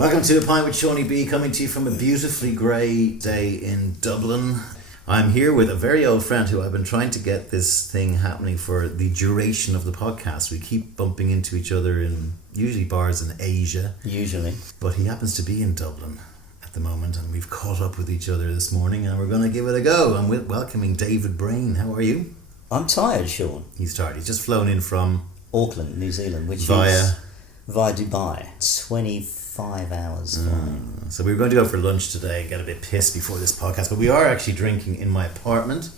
Welcome to A Pint with Seaniebee, coming to you from a beautifully grey day in Dublin. I'm here with a very old friend who I've been trying to get this thing happening for the duration of the podcast. We keep bumping into each other in usually bars in Asia. Usually. But he happens to be in Dublin at the moment, and we've caught up with each other this morning, and we're going to give it a go. I'm welcoming David Brain. How are you? I'm tired, Sean. He's tired. He's just flown in from Auckland, New Zealand, which via Dubai. 25 hours flying. So we were going to go for lunch today and get a bit pissed before this podcast, but we are actually drinking in my apartment.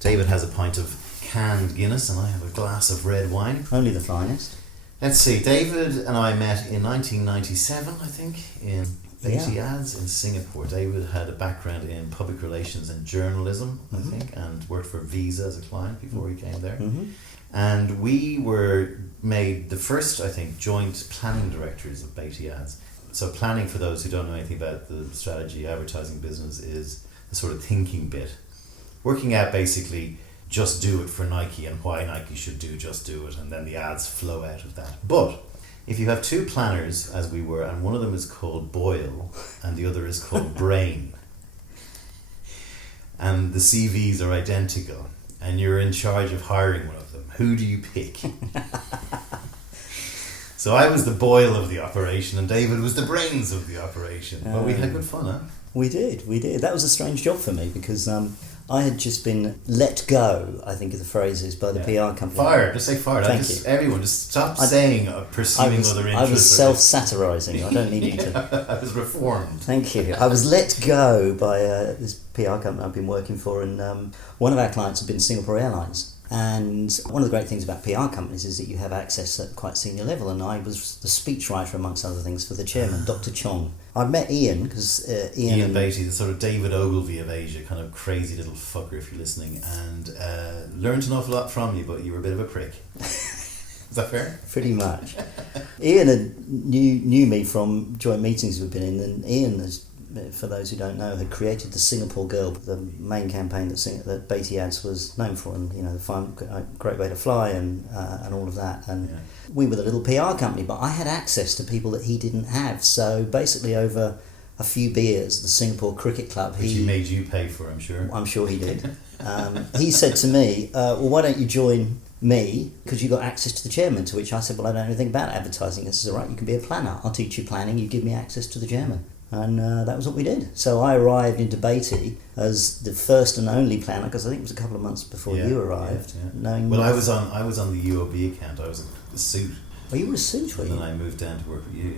David has a pint of canned Guinness and I have a glass of red wine. Only the finest. Let's see, David and I met in 1997, I think, in BateyAds in Singapore. David had a background in public relations and journalism, I think, and worked for Visa as a client before he came there. And we were made the first, I think, joint planning directors of BateyAds. So planning, for those who don't know anything about the strategy advertising business, is the sort of thinking bit. Working out basically just do it for Nike and why Nike should do just do it, and then the ads flow out of that. But if you have two planners, as we were, and one of them is called Boyle and the other is called Brain, and the CVs are identical, and you're in charge of hiring one of them, who do you pick? So I was the Boyle of the operation and David was the brains of the operation. But we had good fun, huh? We did. That was a strange job for me because I had just been let go, I think the phrase is, by the PR company. Fired, just say fired. Thank you. Everyone, just stop saying pursuing other interests. I was self-satirising, I don't need you to. I was reformed. Thank you. I was let go by this PR company I've been working for, and one of our clients had been Singapore Airlines. And one of the great things about PR companies is that you have access at quite senior level, and I was the speechwriter, amongst other things, for the chairman, Dr. Chong. I'd met Ian, because Ian Batey, the sort of David Ogilvy of Asia, kind of crazy little fucker if you're listening, and learned an awful lot from you, but you were a bit of a prick. Is that fair? Pretty much. Ian knew me from joint meetings we've been in, and Ian has, for those who don't know, had created the Singapore Girl, the main campaign that BateyAds was known for, and the great way to fly and all of that. And we were the little PR company, but I had access to people that he didn't have. So basically, over a few beers, the Singapore Cricket Club, which he made you pay for, I'm sure. I'm sure he did. He said to me, "Well, why don't you join me? Because you got access to the chairman." To which I said, "Well, I don't know anything about advertising." He says, "All right, you can be a planner. I'll teach you planning. You give me access to the chairman." And that was what we did. So I arrived into Batey as the first and only planner, because I think it was a couple of months before you arrived. Well, I was on the UOB account. I was a suit. Oh, you were a suit, were you? And then I moved down to work with you.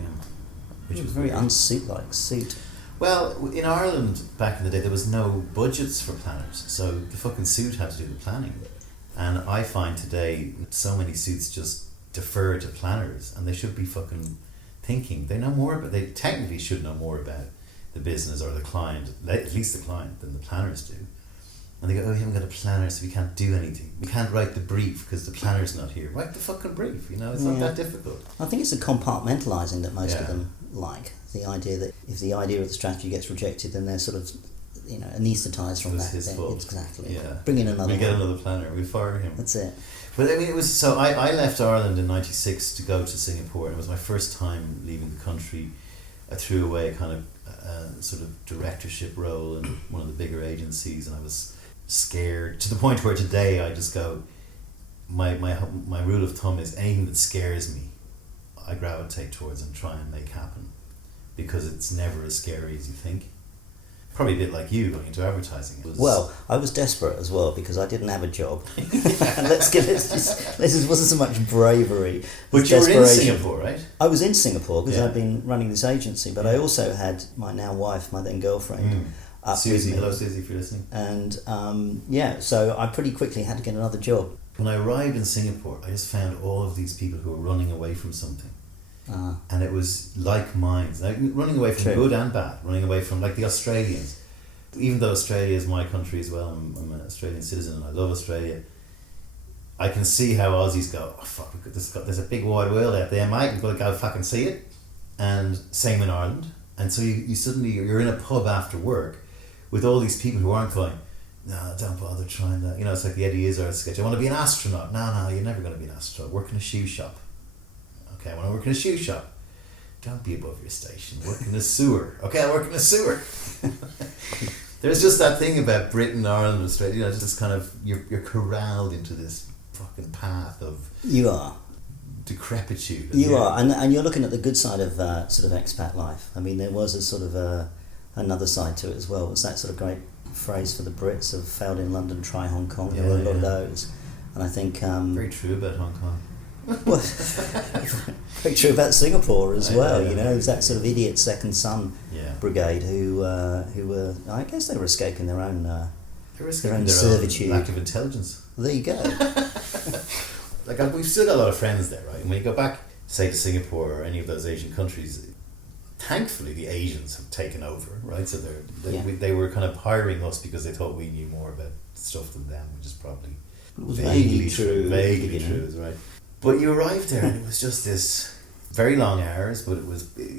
Which was very unsuit-like suit. Well, in Ireland back in the day, there was no budgets for planners, so the fucking suit had to do the planning. And I find today so many suits just defer to planners, and they should be fucking thinking. They know more, but they technically should know more about the business or the client, at least the client, than the planners do. And they go, "Oh, we haven't got a planner, so we can't do anything. We can't write the brief because the planner's not here." Write the fucking brief, it's not that difficult. I think it's the compartmentalising that most of them like. The idea that if the idea of the strategy gets rejected, then they're sort of, anaesthetised from that. His fault. Exactly. Yeah. Bring in another We get another planner, we fire him. That's it. But I mean, it was so. I left Ireland in '96 to go to Singapore, and it was my first time leaving the country. I threw away a kind of sort of directorship role in one of the bigger agencies, and I was scared to the point where today I just go. My rule of thumb is anything that scares me, I gravitate towards and try and make happen, because it's never as scary as you think. Probably a bit like you going into advertising. Well, I was desperate as well because I didn't have a job. This wasn't so much bravery. But you were in Singapore, right? I was in Singapore because I'd been running this agency, but I also had my now wife, my then girlfriend, up Susie. with me. Hello, Susie, if you're listening. And so I pretty quickly had to get another job. When I arrived in Singapore, I just found all of these people who were running away from something. And it was like minds, like running away from good and bad, running away from like the Australians. Even though Australia is my country as well, I'm an Australian citizen and I love Australia, I can see how Aussies go, "Oh fuck, there's a big wide world out there, mate, we've got to go fucking see it." And same in Ireland. And so you suddenly, you're in a pub after work with all these people who aren't going, "No, don't bother trying that." It's like the Eddie Izzard sketch. "I want to be an astronaut." No, you're never going to be an astronaut. Work in a shoe shop. Okay, I want to work in a shoe shop. don't be above your station. Work in a sewer. Okay, I work in a sewer. There's just that thing about Britain, Ireland, Australia. You know, just kind of you're corralled into this fucking path of you are decrepitude. You are, and you're looking at the good side of sort of expat life. I mean, there was a sort of another side to it as well. It's that sort of great phrase for the Brits of failed in London, try Hong Kong. There were a lot of those, and I think very true about Hong Kong. Well, very true about Singapore as well. You know, there's that sort of idiot second son brigade who were, I guess they were escaping their own servitude, lack of intelligence. There you go. Like we've still got a lot of friends there, right? And when you go back, say to Singapore or any of those Asian countries, thankfully the Asians have taken over, right? So they were kind of hiring us because they thought we knew more about stuff than them, which is probably vaguely true. Vaguely true, is right. But you arrived there and it was just this very long hours, but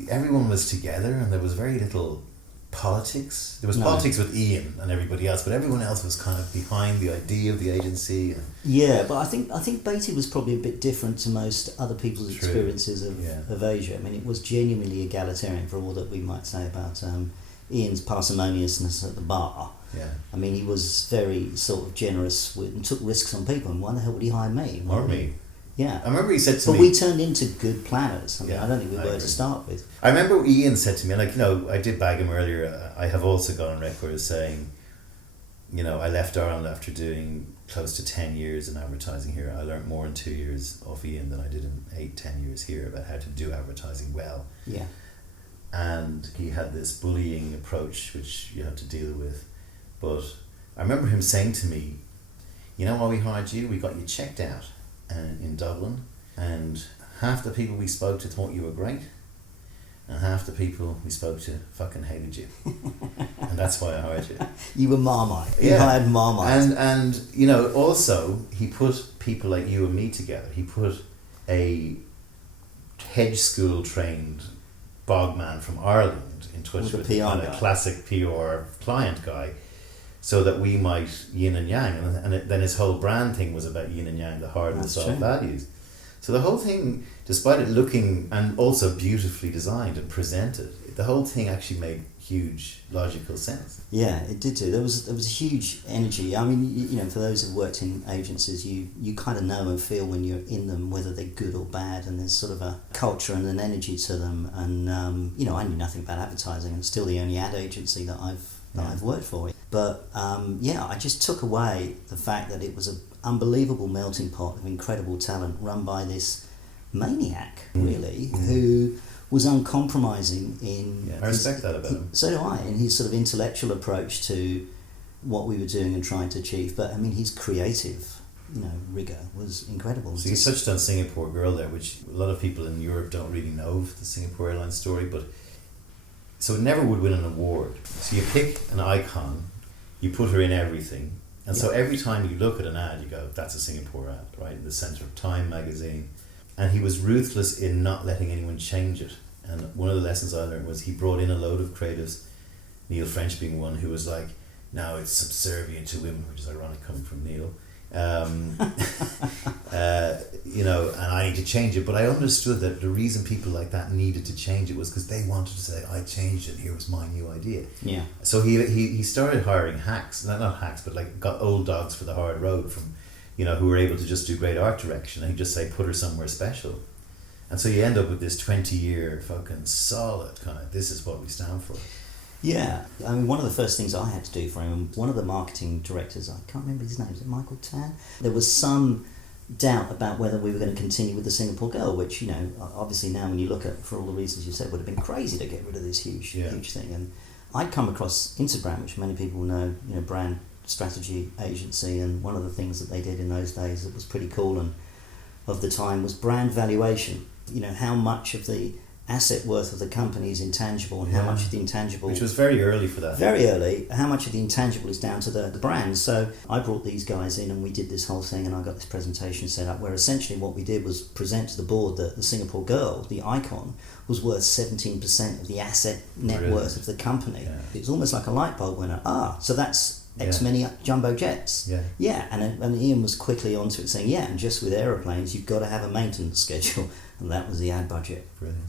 everyone was together and there was very little politics. There was politics with Ian and everybody else, but everyone else was kind of behind the idea of the agency. Yeah, but I think Batey was probably a bit different to most other people's experiences of Asia. I mean, it was genuinely egalitarian for all that we might say about Ian's parsimoniousness at the bar. Yeah. I mean, he was very sort of generous and took risks on people. And why the hell would he hire me? Or me. Yeah. I remember he said to me... But we turned into good planners. I mean, I don't think we were to start with. I remember Ian said to me, like, you know, I did bag him earlier, I have also gone on record as saying, you know, I left Ireland after doing close to 10 years in advertising here. I learned more in 2 years off Ian than I did in 8-10 years here about how to do advertising well. Yeah. And he had this bullying approach which you have to deal with. But I remember him saying to me, you know why we hired you? We got you checked out in Dublin, and half the people we spoke to thought you were great, and half the people we spoke to fucking hated you. And that's why I hired you. You were Marmite. You hired Marmite. And you know, also he put people like you and me together. He put a hedge school trained bogman from Ireland in touch with the kind of classic PR client guy, so that we might yin and yang, and then his whole brand thing was about yin and yang, the hard and the soft values. So the whole thing, despite it looking and also beautifully designed and presented, the whole thing actually made huge logical sense. Yeah, it did too. There was a huge energy. I mean, you know, for those who've worked in agencies, you kind of know and feel when you're in them whether they're good or bad, and there's sort of a culture and an energy to them. And you know, I knew nothing about advertising, and still the only ad agency that I've worked for. But I just took away the fact that it was an unbelievable melting pot of incredible talent run by this maniac, really, who was uncompromising in... I respect that about him. So do I, in his sort of intellectual approach to what we were doing and trying to achieve. But, I mean, his creative, you know, rigour was incredible. So you touched on Singapore Girl there, which a lot of people in Europe don't really know of the Singapore Airlines story, but... So it never would win an award. So you pick an icon, you put her in everything, and so every time you look at an ad, you go, that's a Singapore ad, right, in the centre of Time magazine. And he was ruthless in not letting anyone change it. And one of the lessons I learned was he brought in a load of creatives, Neil French being one, who was like, now it's subservient to women, which is ironic coming from Neil. You know, and I need to change it. But I understood that the reason people like that needed to change it was because they wanted to say, I changed it, here was my new idea. Yeah. So he started hiring hacks, not hacks, but like got old dogs for the hard road from, you know, who were able to just do great art direction, and he'd just say, put her somewhere special. And so you end up with this 20-year fucking solid kind of, this is what we stand for. Yeah, I mean, one of the first things I had to do for him, one of the marketing directors, I can't remember his name, is it Michael Tan? There was some doubt about whether we were going to continue with the Singapore Girl, which, you know, obviously now when you look at, for all the reasons you said, would have been crazy to get rid of this huge thing. And I'd come across Instagram, which many people know, you know, brand strategy agency, and one of the things that they did in those days that was pretty cool and of the time was brand valuation. You know, how much of the asset worth of the company is intangible, and how much of the intangible... Which was very early for that. Very early. How much of the intangible is down to the brand. So I brought these guys in and we did this whole thing, and I got this presentation set up where essentially what we did was present to the board that the Singapore Girl, the icon, was worth 17% of the asset net worth of the company. Yeah. It was almost like a light bulb went up. So that's X many jumbo jets. Yeah, and Ian was quickly onto it saying, and just with aeroplanes, you've got to have a maintenance schedule. And that was the ad budget. Brilliant.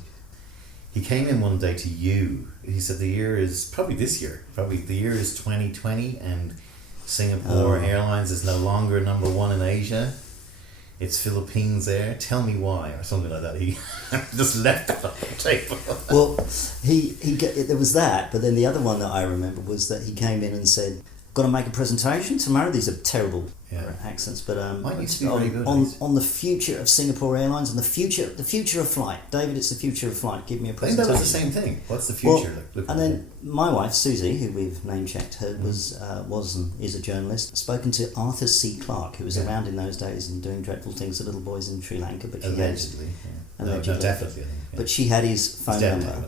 He came in one day to you. He said the year is probably this year. Probably the year is 2020, and Singapore Airlines is no longer number one in Asia. It's Philippines Air. Tell me why, or something like that. He just left it on the table. Well, there was that, but then the other one that I remember was that he came in and said, "Got to make a presentation tomorrow." These are terrible accents, but Mine used to be very good. On the future of Singapore Airlines and the future of flight. David, it's the future of flight. Give me a I think presentation. that was the same thing. What's the future like? And then my wife Susie, who we've name checked, was and is a journalist. Spoken to Arthur C. Clarke, who was around in those days and doing dreadful things to little boys in Sri Lanka. But allegedly, allegedly, no, definitely. I think, But she had his phone number.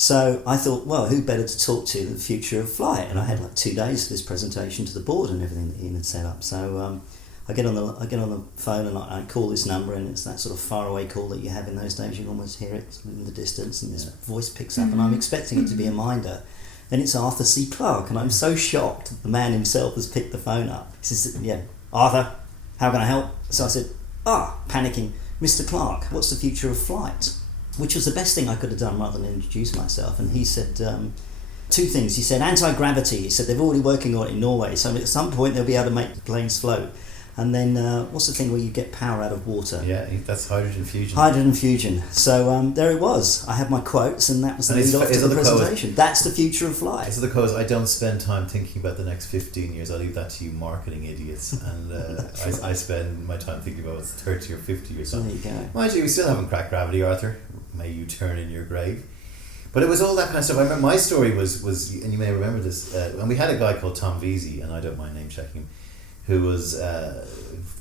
So I thought, well, who better to talk to than the future of flight? And I had like 2 days for this presentation to the board and everything that Ian had set up. So I get on the phone and I call this number, and it's that sort of faraway call that you have in those days. You can almost hear it in the distance, and this voice picks up, and I'm expecting it to be a minder. Then it's Arthur C. Clarke, and I'm so shocked that the man himself has picked the phone up. He says, "Yeah, Arthur, how can I help?" So I said, panicking, "Mr. Clarke, what's the future of flight?" Which was the best thing I could have done rather than introduce myself. And he said 2 things. He said anti-gravity. He said they're already working on it in Norway, so at some point they'll be able to make the planes float. And then what's the thing where you get power out of water? Yeah, that's hydrogen fusion. Hydrogen fusion. So there it was. I had my quotes, and that was the lead off to the presentation. That's the future of flight. So the cause I don't spend time thinking about the next 15 years. I leave that to you marketing idiots. And I spend my time thinking about what's 30 or 50 years. There you go. Mind you, we still haven't cracked gravity, Arthur. May you turn in your grave. But it was all that kind of stuff. I remember my story was and you may remember this, and we had a guy called Tom Veazey, and I don't mind name checking him, who was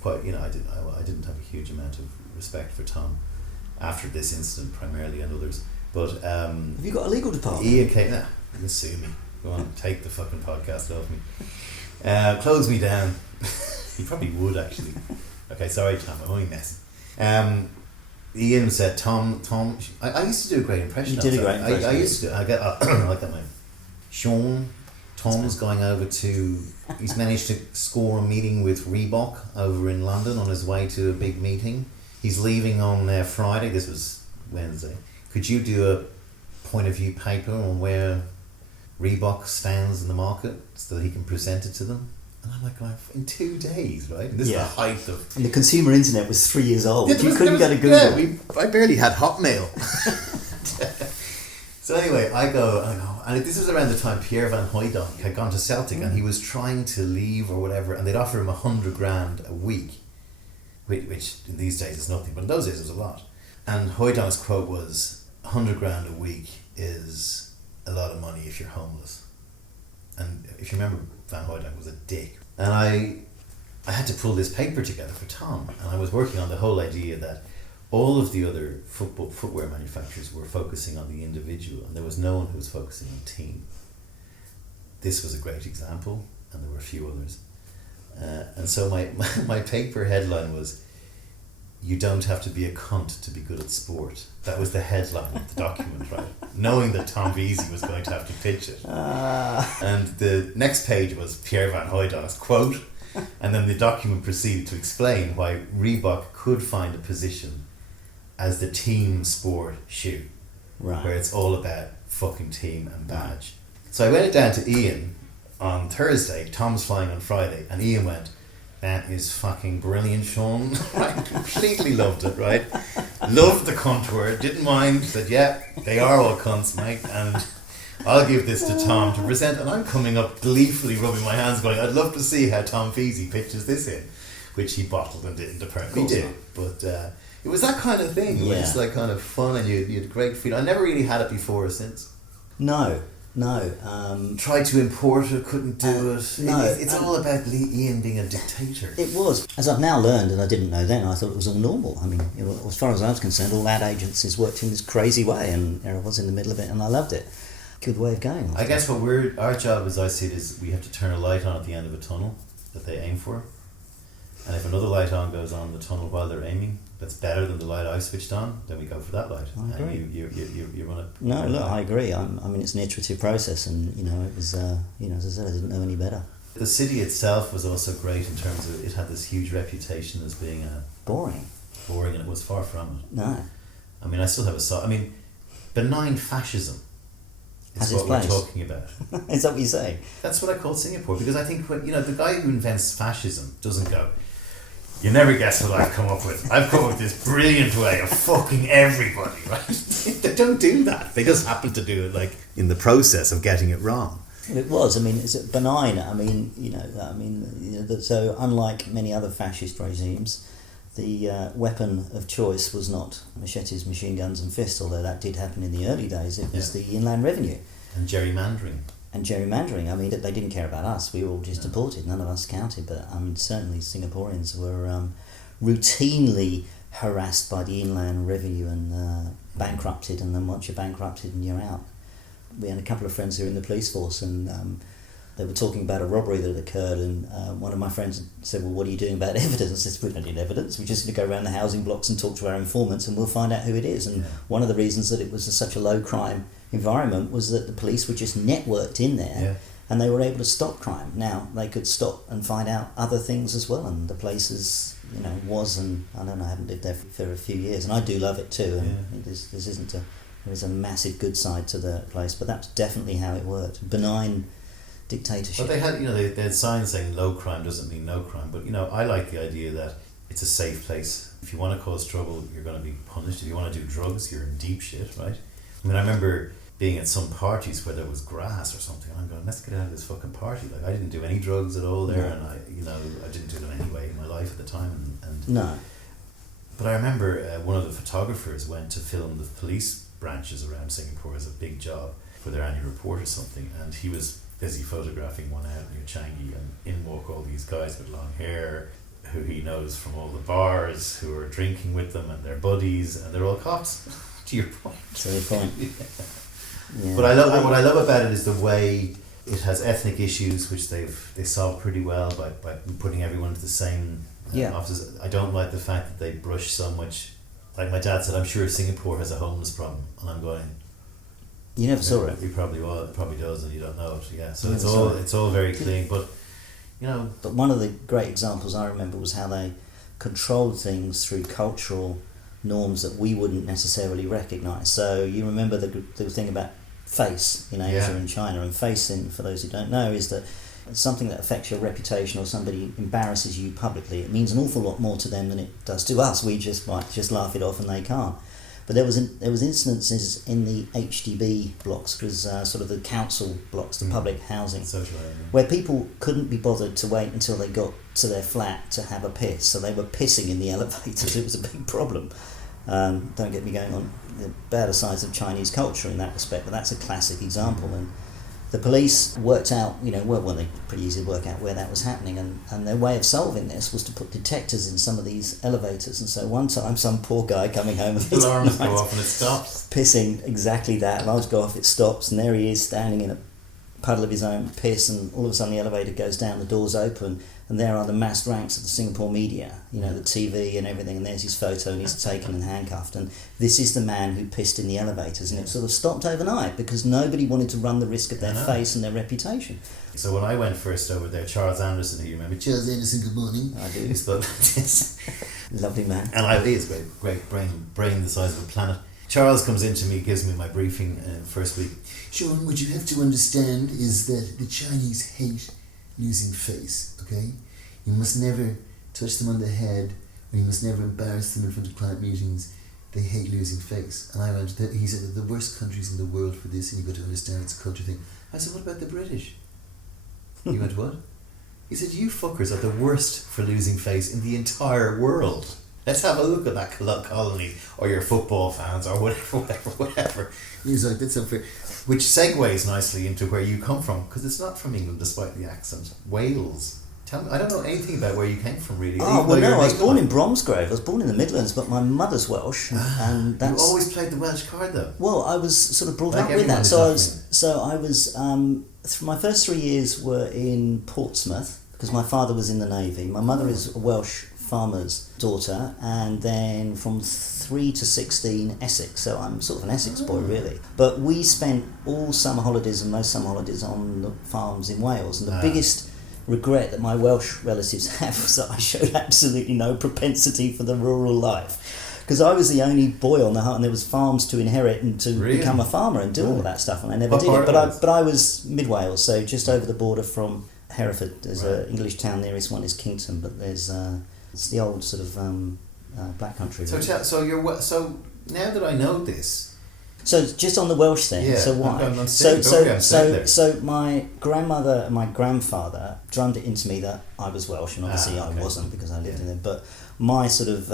quite, I didn't have a huge amount of respect for Tom after this incident primarily, and others. But have you got a legal department? Ian came. Nah, you can sue me. Go on, take the fucking podcast off me. Close me down. He probably would actually. Okay, sorry, Tom. I'm only messing. Ian said, Tom. I used to do a great impression. You did a great impression. I used to. I like that name. Sean. Tom's going over to. He's managed to score a meeting with Reebok over in London on his way to a big meeting. He's leaving on Friday. This was Wednesday. Could you do a point of view paper on where Reebok stands in the market so that he can present it to them? And I'm like, in 2 days, right? And this is the height of... And the consumer internet was 3 years old. You couldn't go to Google. Yeah, I barely had Hotmail. So anyway, I go, and this was around the time Pierre Van Hooydonk had gone to Celtic, and he was trying to leave or whatever, and they'd offer him $100,000 a week, which in these days is nothing, but in those days it was a lot. And Hooydonk's quote was, $100,000 a week is a lot of money if you're homeless. And if you remember, Van Hooydonk was a dick. And I had to pull this paper together for Tom, and I was working on the whole idea that all of the other footwear manufacturers were focusing on the individual, and there was no one who was focusing on team. This was a great example, and there were a few others. And so my paper headline was, "You don't have to be a cunt to be good at sport." That was the headline of the document, right? Knowing that Tom Veazey was going to have to pitch it. And the next page was Pierre Van Hooydonk's quote, and then the document proceeded to explain why Reebok could find a position as the team sport shoe, right, where it's all about fucking team and badge. So I went it down to Ian on Thursday. Tom's flying on Friday, and Ian went, "That is fucking brilliant, Sean." I completely loved it, right? Loved the cunt word, didn't mind. Said, "Yeah, they are all cunts, mate, and I'll give this to Tom to present." And I'm coming up gleefully rubbing my hands going, "I'd love to see how Tom Veazey pitches this in," which he bottled and didn't apparently did. But it was that kind of thing. It was just like kind of fun, and you had great feeling. I never really had it before or since. No. Tried to import it, couldn't do it. No, it's all about Ian being a dictator. It was. As I've now learned, and I didn't know then, I thought it was all normal. I mean, as far as I was concerned, all ad agencies worked in this crazy way, and there I was in the middle of it, and I loved it. Good way of going. I guess our job, as I see it, is we have to turn a light on at the end of a tunnel that they aim for. And if another light on goes on in the tunnel while they're aiming, that's better than the light I switched on, then we go for that light. I agree. And you run it. No, look, I agree. I mean, it's an iterative process, and it was, as I said, I didn't know any better. The city itself was also great in terms of it had this huge reputation as being boring, and it was far from it. No. I mean, I still have benign fascism Has is its what we're place. talking about. Is that what you say? That's what I call Singapore, because I think when, the guy who invents fascism doesn't go, you never guess what I've come up with. I've come up with this brilliant way of fucking everybody, right? They don't do that. They just happen to do it like in the process of getting it wrong. It was. I mean, is it benign? So unlike many other fascist regimes, the weapon of choice was not machetes, machine guns and fists, although that did happen in the early days. It was the inland revenue. And gerrymandering. I mean, they didn't care about us. We were all just deported. None of us counted. But I mean, certainly Singaporeans were routinely harassed by the inland revenue and bankrupted. And then once you're bankrupted and you're out. We had a couple of friends who were in the police force, and they were talking about a robbery that had occurred. And one of my friends said, "Well, what are you doing about evidence?" I said, "We don't need evidence. We're just going to go around the housing blocks and talk to our informants, and we'll find out who it is." And one of the reasons that it was such a low crime environment was that the police were just networked in there, and they were able to stop crime. Now they could stop and find out other things as well, and the places, was, and I don't know, I haven't lived there for a few years, and I do love it too. And this isn't there is a massive good side to the place, but that's definitely how it worked. Benign dictatorship. Well, they had, they had signs saying low crime doesn't mean no crime, but I like the idea that it's a safe place. If you want to cause trouble, you're going to be punished. If you want to do drugs, you're in deep shit, right? I mean, I remember being at some parties where there was grass or something, and I'm going, let's get out of this fucking party. Like, I didn't do any drugs at all there, and I didn't do them anyway in my life at the time. And No. But I remember one of the photographers went to film the police branches around Singapore as a big job for their annual report or something, and he was busy photographing one out near Changi, and in walk all these guys with long hair who he knows from all the bars, who are drinking with them, and they're buddies, and they're all cops. To your point. To your point. Yeah. But what I love about it is the way it has ethnic issues, which they solve pretty well by putting everyone into the same offices. I don't like the fact that they brush so much. Like my dad said, I'm sure Singapore has a homeless problem, and I'm going, you never saw it. He probably does, and you don't know it. Yeah, so it's all very clean, but But one of the great examples I remember was how they controlled things through cultural norms that we wouldn't necessarily recognise. So you remember the thing about face in Asia and China, and facing, for those who don't know, is that something that affects your reputation or somebody embarrasses you publicly. It means an awful lot more to them than it does to us. We just might just laugh it off, and they can't. But there was instances in the HDB blocks, because sort of the council blocks, the public housing, where people couldn't be bothered to wait until they got to their flat to have a piss, so they were pissing in the elevators. It was a big problem. Don't get me going on the bad sides of Chinese culture in that respect, but that's a classic example. And the police worked out, they pretty easy to work out where that was happening, and their way of solving this was to put detectors in some of these elevators. And so one time, some poor guy coming home with his alarms go off and it stops. Pissing, exactly that. Alarms go off, it stops, and there he is standing in a puddle of his own piss, and all of a sudden the elevator goes down, the doors open, and there are the massed ranks of the Singapore media, the TV and everything, and there's his photo, and he's taken and handcuffed, and this is the man who pissed in the elevators, and it sort of stopped overnight because nobody wanted to run the risk of their face and their reputation. So when I went first over there, Charles Anderson, who you remember? Charles Anderson, good morning. I do. He spoke like this. Lovely man. And he has great brain the size of a planet. Charles comes in to me, gives me my briefing first week. Sean, what you have to understand is that the Chinese hate losing face, okay? You must never touch them on the head, or you must never embarrass them in front of client meetings. They hate losing face. And I went, he said, the worst countries in the world for this, and you've got to understand it's a culture thing. I said, what about the British? He went, what? He said, you fuckers are the worst for losing face in the entire world. Let's have a look at that colony, or your football fans, or whatever. He was like, that's unfair. Which segues nicely into where you come from, because it's not from England, despite the accent. Wales. Tell me, I don't know anything about where you came from, really. Oh, well, no, I was born in Bromsgrove. I was born in the Midlands, but my mother's Welsh, and that's... You always played the Welsh card, though. Well, I was sort of brought up with that. So I was. My first 3 years were in Portsmouth because my father was in the Navy. My mother is a Welsh farmer's daughter, and then from 3 to 16 Essex, so I'm sort of an Essex boy really. But we spent all summer holidays and most summer holidays on the farms in Wales, and the biggest regret that my Welsh relatives have was that I showed absolutely no propensity for the rural life, because I was the only boy on the hut, and there was farms to inherit and to Really? become a farmer and do all of that stuff, and I never What did part it. But of I was mid Wales, so just over the border from Hereford. There's Right. an English town, nearest one is Kingston, but there's it's the old sort of black country. So, really. so now that I know this, So just on the Welsh thing. Yeah, So why? I'm So staying there. my grandmother and my grandfather drummed it into me that I was Welsh, and obviously okay. I wasn't because I lived in it. But my sort of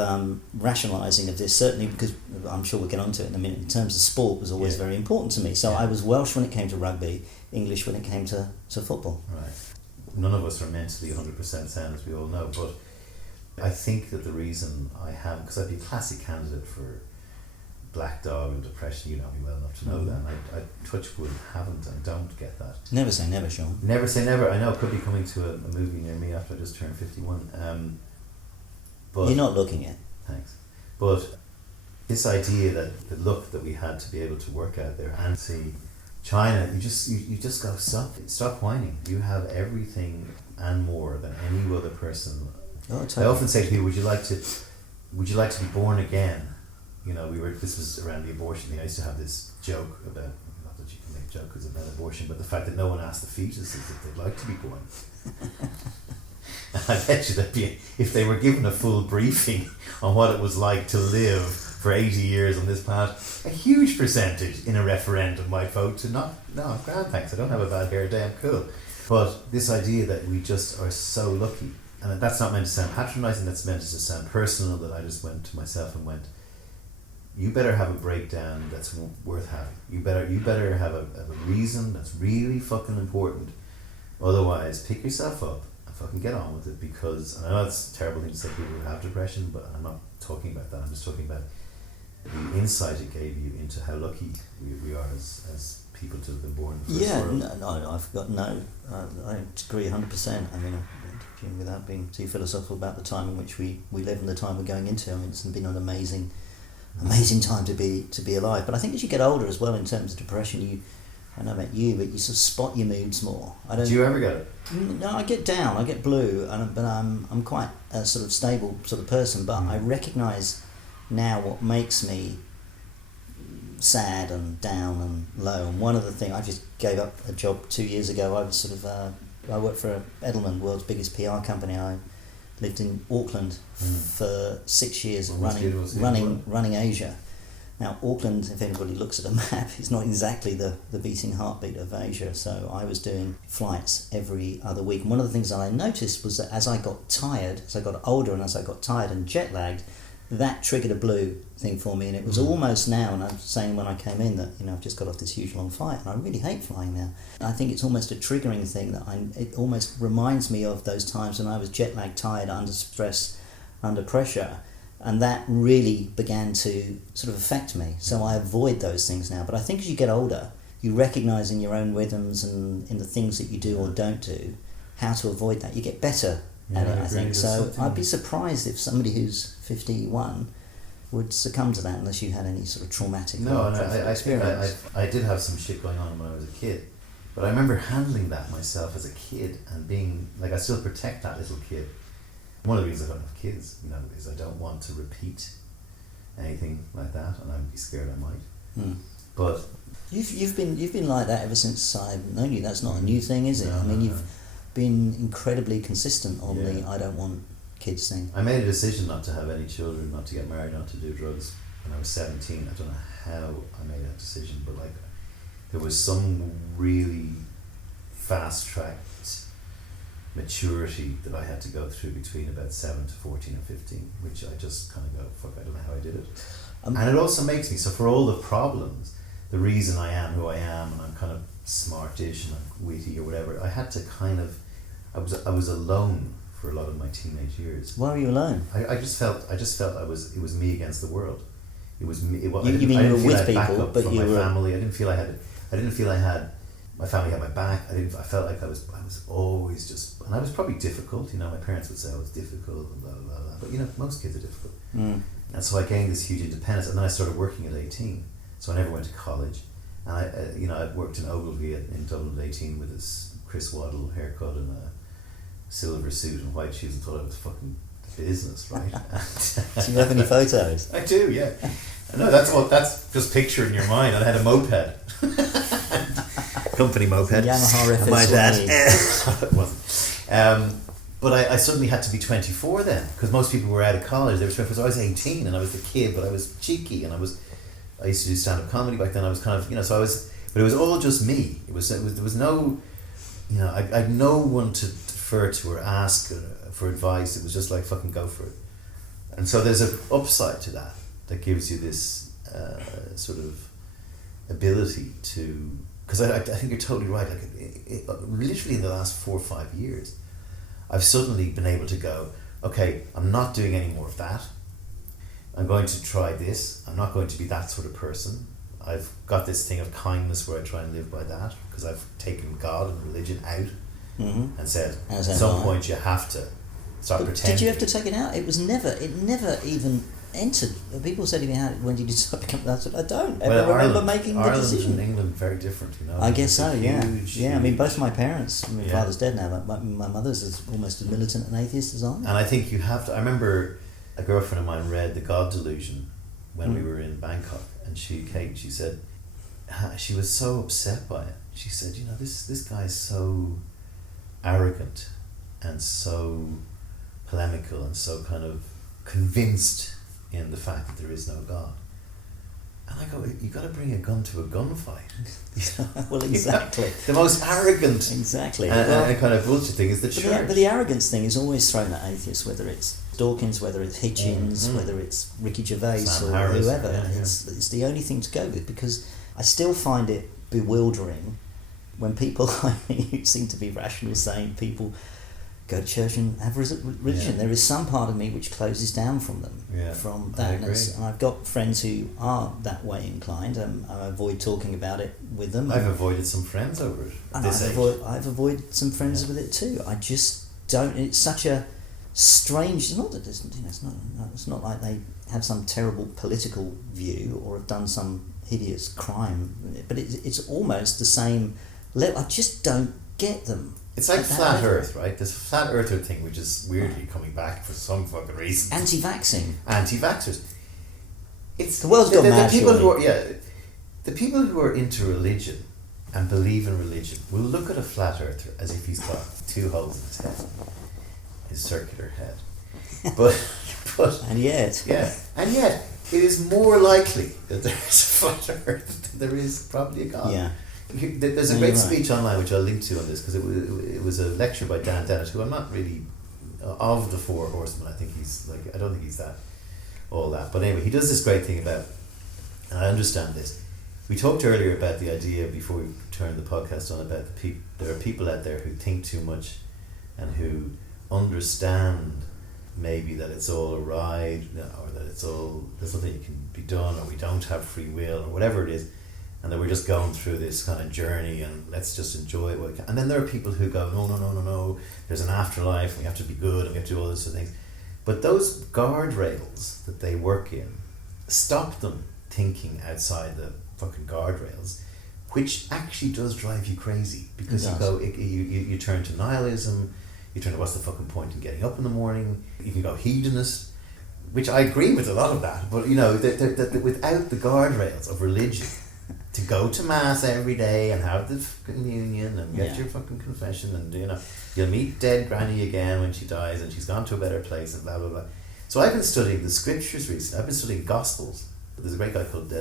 rationalising of this, certainly because I'm sure we'll get onto it in a minute, in terms of sport, was always very important to me. So I was Welsh when it came to rugby, English when it came to football. right? None of us are mentally 100% sound, as we all know, but I think that the reason I have, because I'd be a classic candidate for black dog and depression, you know me well enough to know that, and I touch wood, haven't and don't get that. Never say never, Sean. Never say never. I know it could be coming to a movie near me after I just turned 51. But You're not looking yet. Thanks. But this idea that the look that we had to be able to work out there and see China, you just go, stop whining. You have everything and more than any other person. Oh, I totally. often say to people, would you like to be born again? You know, this was around the abortion thing. I used to have this joke about, not that you can make jokes about abortion, but the fact that no one asked the fetuses if they'd like to be born. I bet you that if they were given a full briefing on what it was like to live for 80 years on this planet, a huge percentage in a referendum might vote to no, I'm grand, thanks, I don't have a bad hair day, I'm cool. But this idea that we just are so lucky, and that's not meant to sound patronising, that's meant to sound personal, that I just went to myself and went, you better have a breakdown that's worth having. You better have a reason that's really fucking important. Otherwise, pick yourself up and fucking get on with it, because, and I know it's a terrible thing to say to people who have depression, but I'm not talking about that. I'm just talking about the insight it gave you into how lucky we are as people to have been born in the first world. No, I've got I agree 100%. I mean, without being too philosophical about the time in which we live and the time we're going into, I mean, it's been an amazing time to be alive. But I think as you get older as well, in terms of depression, I know about you, but you sort of spot your moods more. Do you ever get it? No, I get down, I get blue, but I'm quite a sort of stable sort of person. But I recognise now what makes me sad and down and low. And one of the things, I just gave up a job 2 years ago. I was sort of I worked for Edelman, world's biggest PR company. I lived in Auckland for 6 years, running Asia. Now, Auckland, if anybody looks at a map, is not exactly the beating heartbeat of Asia. So I was doing flights every other week. And one of the things that I noticed was that as I got tired, as I got older and as I got tired and jet lagged, that triggered a blue thing for me. And it was almost now, and I'm saying when I came in that, I've just got off this huge long flight and I really hate flying now. And I think it's almost a triggering thing that it almost reminds me of those times when I was jet lagged, tired, under stress, under pressure. And that really began to sort of affect me. So I avoid those things now. But I think as you get older, you recognise in your own rhythms and in the things that you do or don't do, how to avoid that. You get better at it, I think. So I'd be surprised if somebody who's 51 would succumb to that unless you had any sort of traumatic experience. I did have some shit going on when I was a kid. But I remember handling that myself as a kid and being, like, I still protect that little kid. One of the reasons I don't have kids, is I don't want to repeat anything like that, and I'd be scared I might. But you've been like that ever since I've known you. That's not a new thing, is it? No, I mean, no, you've been incredibly consistent on the I don't want kids thing. I made a decision not to have any children, not to get married, not to do drugs when I was 17. I don't know how I made that decision, but like there was some really fast-tracked maturity that I had to go through between about 7 to 14 or 15, which I just kind of go, fuck, I don't know how I did it. And it also makes me, so for all the problems, the reason I am who I am, and I'm kind of smartish and I'm witty or whatever, I had to kind of, I was alone for a lot of my teenage years. Why were you alone? I just felt it was me against the world. It was me. You mean you were with people, but you were family. I didn't feel I had my family had my back. I felt like I was always just, and I was probably difficult. My parents would say I was difficult and blah blah blah. But most kids are difficult. And so I gained this huge independence, and then I started working at 18. So I never went to college, and I worked in Ogilvy in Dublin at 18 with this Chris Waddle haircut and a silver suit and white shoes, and thought I was fucking the business, right? Do you have any photos? I do, yeah. No, that's just picture in your mind. I had a moped. Company moped. Yamaha FS1. My dad. It wasn't. But I suddenly had to be 24 then, because most people were out of college. They were 24, so I was 18 and I was the kid, but I was cheeky, and I used to do stand-up comedy back then. I was kind of, but it was all just me. There was no, I had no one to defer to or ask for advice. It was just like, fucking go for it. And so there's an upside to that gives you this sort of ability to, because I think you're totally right. Like literally in the last 4 or 5 years, I've suddenly been able to go, okay, I'm not doing any more of that. I'm going to try this. I'm not going to be that sort of person. I've got this thing of kindness where I try and live by that, because I've taken God and religion out and said, at some point you have to start pretending. Did you have to take it out? It never even entered. People said to me, when did you start becoming that? I don't ever remember making the decision. Ireland and England very different, I guess so, yeah. Yeah, I mean, both my parents, my Yeah. father's dead now, but my mother's is almost as militant an atheist as I am. And I think you have to. I remember a girlfriend of mine read The God Delusion when we were in Bangkok, and she said, she was so upset by it. She said, this guy is so arrogant and so polemical and so kind of convinced in the fact that there is no God. And I go, you got to bring a gun to a gunfight. Well, exactly. The most arrogant exactly. and kind of bullshit thing is the church. But the arrogance thing is always thrown at atheists, whether it's Dawkins, whether it's Hitchens, whether it's Ricky Gervais Sam or Harris, whoever. yeah. It's the only thing to go with, because I still find it bewildering when people like me, who seem to be rational, sane people, go to church and have religion. Yeah. There is some part of me which closes down from them, from that. And I've got friends who are that way inclined. I avoid talking about it with them. I've avoided some friends over it. And I've avoided some friends with it too. I just don't. It's such a strange. It's not that there's, it's not like they have some terrible political view or have done some hideous crime, but it's almost the same level. I just don't get them. It's like flat Earth, right? This flat Earther thing, which is weirdly coming back for some fucking reason. Anti-vaxxers. It's the world's gone mad. The people who are the people who are into religion and believe in religion will look at a flat Earther as if he's got 2 holes in his head, his circular head. But and yet it is more likely that there is a flat Earth than there is probably a God. Yeah. There's a great speech online which I'll link to on this, because it was a lecture by Dan Dennett, who I'm not really of the 4 horsemen. I think he's I don't think he's that all that, but anyway, he does this great thing about, and I understand this. We talked earlier about the idea before we turned the podcast on about there are people out there who think too much and who understand maybe that it's all a ride, or that there's nothing that can be done, or we don't have free will, or whatever it is. And that we're just going through this kind of journey and let's just enjoy it. And then there are people who go, no, there's an afterlife, we have to be good, and we have to do all those sort of things. But those guardrails that they work in stop them thinking outside the fucking guardrails, which actually does drive you crazy, because you turn to nihilism, you turn to what's the fucking point in getting up in the morning, you can go hedonist, which I agree with a lot of that, but that without the guardrails of religion, to go to mass every day and have the communion and get your fucking confession, and you'll meet dead granny again when she dies and she's gone to a better place and blah blah blah. So I've been studying the scriptures recently. I've been studying Gospels. There's a great guy called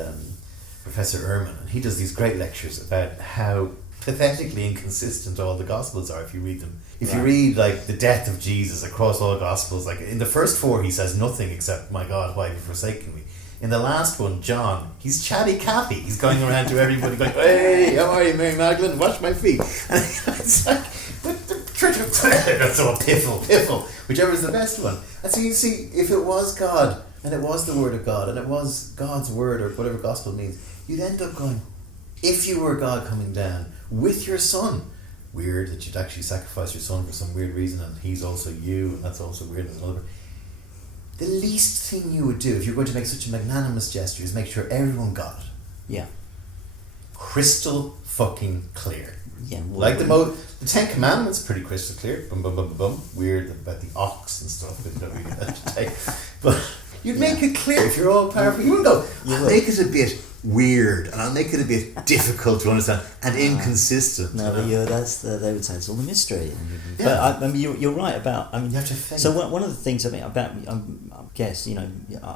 Professor Edelman, and he does these great lectures about how pathetically inconsistent all the Gospels are if you read them. If you read the death of Jesus across all Gospels, in the first 4 he says nothing except, "My God, why have you forsaken me?" In the last one, John, he's chatty Cathy. He's going around to everybody going, "Hey, how are you, Mary Magdalene? Wash my feet." And it's like, that's all piffle, whichever is the best one. And so you see, if it was God, and it was the Word of God, and it was God's Word, or whatever gospel means, you'd end up going, if you were God coming down with your son, weird that you'd actually sacrifice your son for some weird reason, and he's also you, and that's also weird. The least thing you would do if you're going to make such a magnanimous gesture is make sure everyone got it. Yeah. Crystal fucking clear. Yeah, Like the Ten Commandments, pretty crystal clear. Bum bum bum bum bum. Weird about the ox and stuff, but you don't really have to take. But you'd make it clear if you're all powerful. You wouldn't go, I'll make it a bit weird and I'll make it a bit difficult to understand and inconsistent. No, but they would say it's all a mystery. Yeah. But you're right about. You have to faith. So one of the things I guess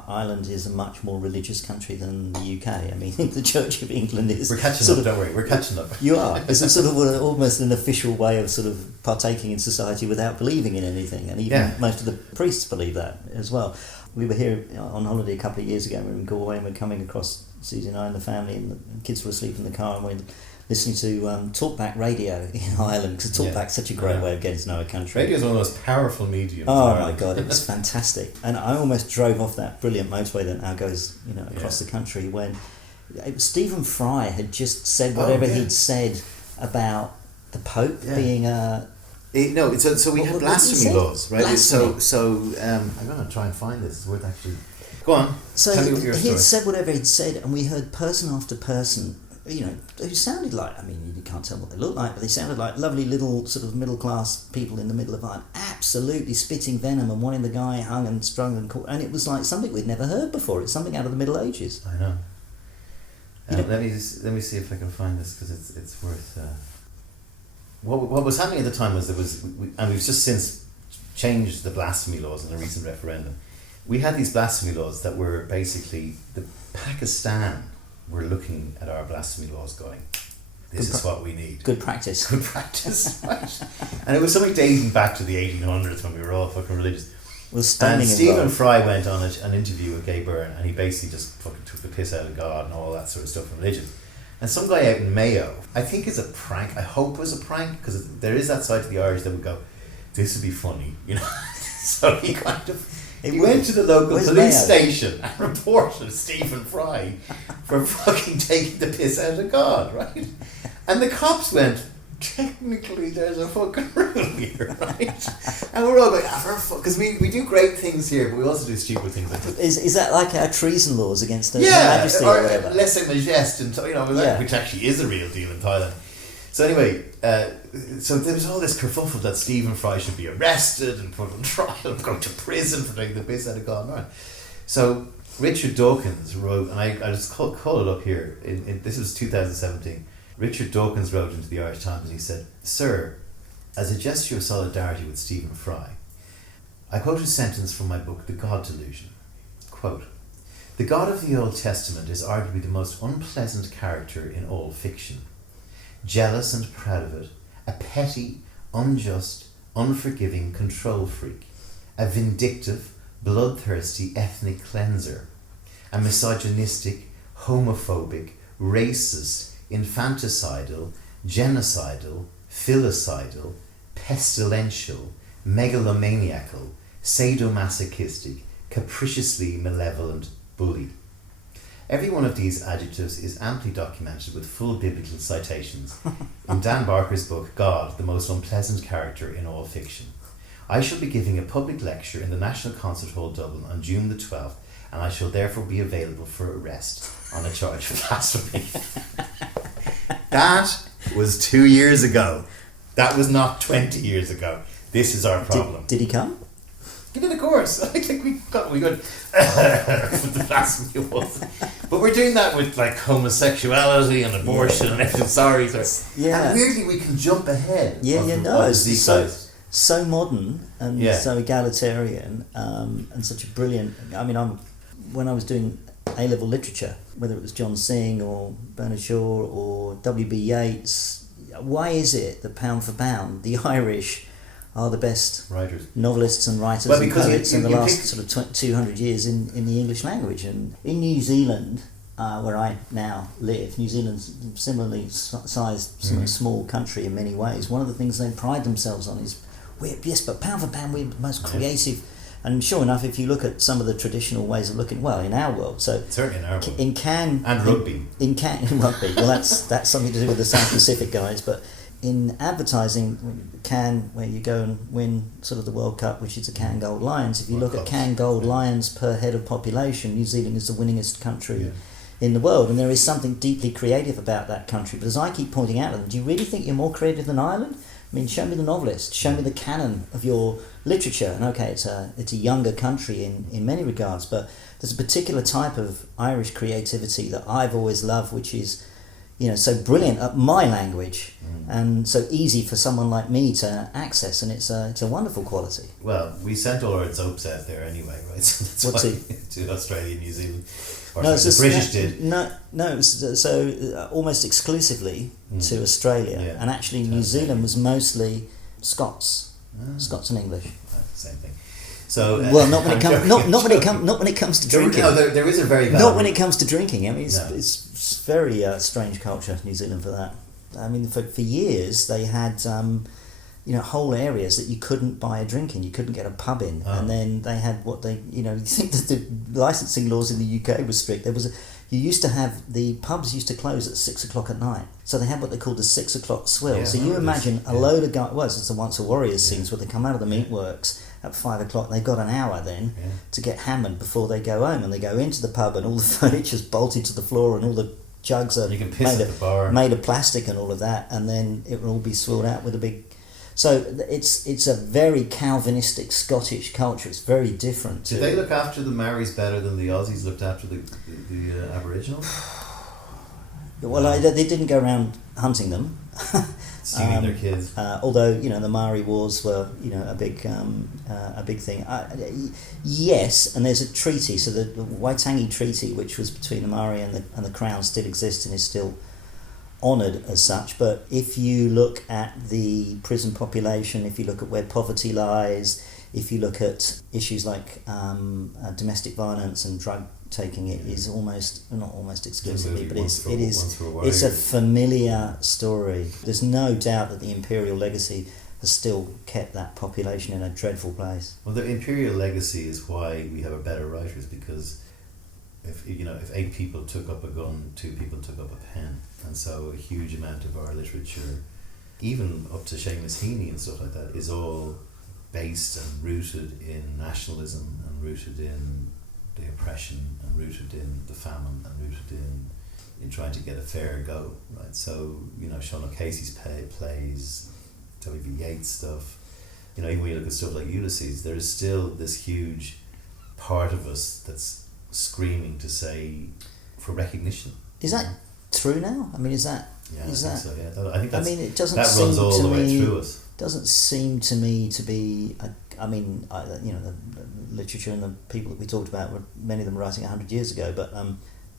Ireland is a much more religious country than the UK. I mean, the Church of England is. We're catching up. Don't worry, we're catching up. You are. It's a sort of almost an official way of sort of partaking in society without believing in anything, and even most of the priests believe that as well. We were here on holiday a couple of years ago. We were in Galway and we're coming across Susie and I and the family, and the kids were asleep in the car, and we're listening to talkback radio in Ireland, because talkback's such a great way of getting to know a country. Radio is one of the most powerful mediums. Oh my God, it was fantastic. And I almost drove off that brilliant motorway that now goes across the country when Stephen Fry had just said whatever he'd said about the Pope being a... So we had blasphemy laws, right? Blasphemy. So I'm going to try and find this. It's worth actually... Go on. So tell me what your story. He'd said whatever he'd said, and we heard person after person, who sounded like, I mean, you can't tell what they looked like, but they sounded like lovely little sort of middle-class people in the middle of Ireland, absolutely spitting venom and wanting the guy hung and strung and caught, and it was like something we'd never heard before. It's something out of the Middle Ages. I know. Let me see if I can find this, because it's worth... What was happening at the time was and we've just since changed the blasphemy laws in a recent referendum. We had these blasphemy laws that were basically the Pakistan were looking at our blasphemy laws going, this is what we need. Good practice. Good practice, right? And it was something dating back to the 1800s when we were all fucking religious. And Stephen Fry went on an interview with Gay Byrne, and he basically just fucking took the piss out of God and all that sort of stuff from religion. And some guy out in Mayo, I think it's a prank, I hope it was a prank, because there is that side to the Irish that would go, this would be funny, So he kind of... He went to the local police station and reported Stephen Fry for fucking taking the piss out of God, right? And the cops went, technically there's a fucking rule here, right? And we're all going, because we do great things here, but we also do stupid things like this. Is that like our treason laws against Her Majesty or whatever? Lèse majesté, which actually is a real deal in Thailand. So anyway, so there was all this kerfuffle that Stephen Fry should be arrested and put on trial and go to prison for taking the piss out of God. Right. So Richard Dawkins wrote, and I just call it up here, this was 2017, Richard Dawkins wrote into the Irish Times and he said, "Sir, as a gesture of solidarity with Stephen Fry, I quote a sentence from my book, The God Delusion. Quote, the God of the Old Testament is arguably the most unpleasant character in all fiction. Jealous and proud of it, a petty, unjust, unforgiving control freak, a vindictive, bloodthirsty ethnic cleanser, a misogynistic, homophobic, racist, infanticidal, genocidal, filicidal, pestilential, megalomaniacal, sadomasochistic, capriciously malevolent bully. Every one of these adjectives is amply documented with full biblical citations in Dan Barker's book, God, the Most Unpleasant Character in All Fiction. I shall be giving a public lecture in the National Concert Hall, Dublin, on June the 12th, and I shall therefore be available for arrest on a charge of blasphemy." That was 2 years ago. That was not 20 years ago. This is our problem. Did he come? He did a course. I think we got with the blasphemy was. But we're doing that with like homosexuality and abortion and everything. Sorry. And weirdly we can jump ahead. It's so modern and so egalitarian and such a brilliant. I mean, when I was doing A-level literature, whether it was John Synge or Bernard Shaw or W.B. Yeats, why is it that pound for pound the Irish are the best writers, novelists and writers and poets in the last sort of 200 years in the English language? And in New Zealand, where I now live, New Zealand's similarly sized, small country in many ways. One of the things they pride themselves on is, but pound for pound, we're the most creative. And sure enough, if you look at some of the traditional ways of looking, in our world, so certainly in our world, in Cannes and rugby, in rugby. Well, that's something to do with the South Pacific guys, but. In advertising, Cannes, where you go and win sort of the World Cup, which is the Cannes Gold Lions, if you look at Cannes Gold Lions per head of population, New Zealand is the winningest country in the world, and there is something deeply creative about that country. But as I keep pointing out to them, do you really think you're more creative than Ireland? I mean, show me the novelist, show me the canon of your literature. And okay, it's a younger country in many regards, but there's a particular type of Irish creativity that I've always loved, which is, so brilliant at my language and so easy for someone like me to access, and it's a wonderful quality. Well, we sent all our soaps out there anyway, right? So that's to Australia and New Zealand. Or No, the British did. No, it was, almost exclusively to Australia, and actually New Zealand was mostly Scots and English. Same thing. So well, not when it comes to drinking. There is a very valid. Not when it comes to drinking. I mean, it's very strange culture, New Zealand, for that. I mean, for years they had whole areas that you couldn't buy a drink in, you couldn't get a pub in, and then they had you think that the licensing laws in the UK were strict. You used to have, the pubs used to close at 6 o'clock at night, so they had what they called a 6 o'clock swill. So you imagine a load of guys. Well, it's the Once a Warriors scenes where they come out of the meatworks at 5 o'clock. They've got an hour then to get hammered before they go home, and they go into the pub, and all the furniture's bolted to the floor, and all the jugs are made of plastic and all of that, and then it will all be swilled out with a big. So it's a very Calvinistic Scottish culture. It's very different. Did they look after the Maoris better than the Aussies looked after the Aboriginals? Well, they didn't go around hunting them. Stealing their kids. Although the Maori Wars were a big thing. Yes, and there's a treaty. So the Waitangi Treaty, which was between the Maori and the Crown, still exists and is still honoured as such. But if you look at the prison population, if you look at where poverty lies, if you look at issues like domestic violence and drug taking, it is not almost exclusively, but it's a familiar story. There's no doubt that the imperial legacy has still kept that population in a dreadful place. Well, the imperial legacy is why we have better writers, because if 8 people took up a gun, 2 people took up a pen, and so a huge amount of our literature, even up to Seamus Heaney and stuff like that, is all based and rooted in nationalism and rooted in the oppression and rooted in the famine and rooted in trying to get a fair go, right? So Sean O'Casey's plays, W.V. Yeats stuff, even when you look at stuff like Ulysses, there is still this huge part of us that's screaming to say for recognition. Is that true now? I mean, is that? Yeah, I think so. Yeah, I think that's, it doesn't that seem runs all to the me, way through us. Doesn't seem to me to be. The literature and the people that we talked about were many of them writing 100 years ago, but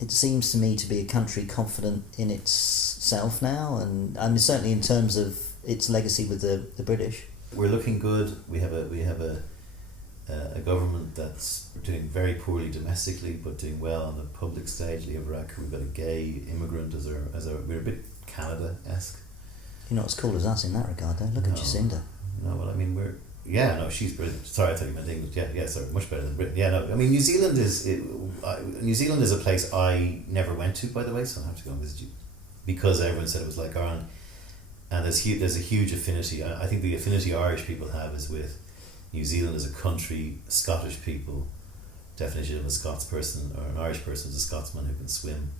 it seems to me to be a country confident in itself now, and I mean certainly in terms of its legacy with the British. We're looking good. We have a government that's doing very poorly domestically, but doing well on the public stage. We've got a gay immigrant as we're a bit Canada-esque. You're not as cool as us in that regard, though. Look at Jacinda. No, well, I mean, she's brilliant. Sorry, I thought you meant English. Yeah, sorry, much better than Britain. Yeah, no, I mean, New Zealand is a place I never went to, by the way, so I'll have to go and visit you, because everyone said it was like Ireland, and there's a huge affinity. I think the affinity Irish people have is with New Zealand as a country. Scottish people, definition of a Scots person or an Irish person is a Scotsman who can swim.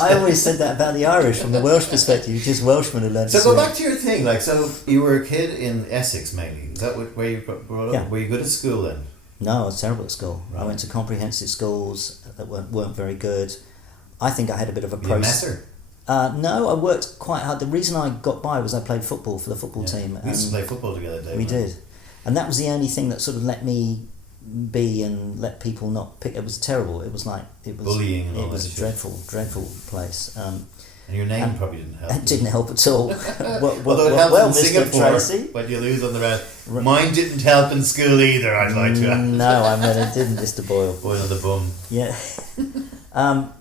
I always said that about the Irish from the Welsh perspective. Just Welshmen who learn to swim. So go back to your thing. So you were a kid in Essex mainly. Is that where you brought up? Yeah. Were you good at school then? No, I was terrible at school. Right. I went to comprehensive schools that weren't very good. I think I had a bit of a process. No, I worked quite hard. The reason I got by was I played football for the football team. We used to play football together, Dave. We did. And that was the only thing that sort of let me be and let people not pick. It was terrible. It was bullying and all that. It was a dreadful place. And your name probably didn't help. It didn't help at all. Although it helped in Singapore, Tracy, but you lose on the round. Mine didn't help in school either, I'd like to add. No, I mean it didn't, Mr. Boyle. Boyle on the bum. Yeah.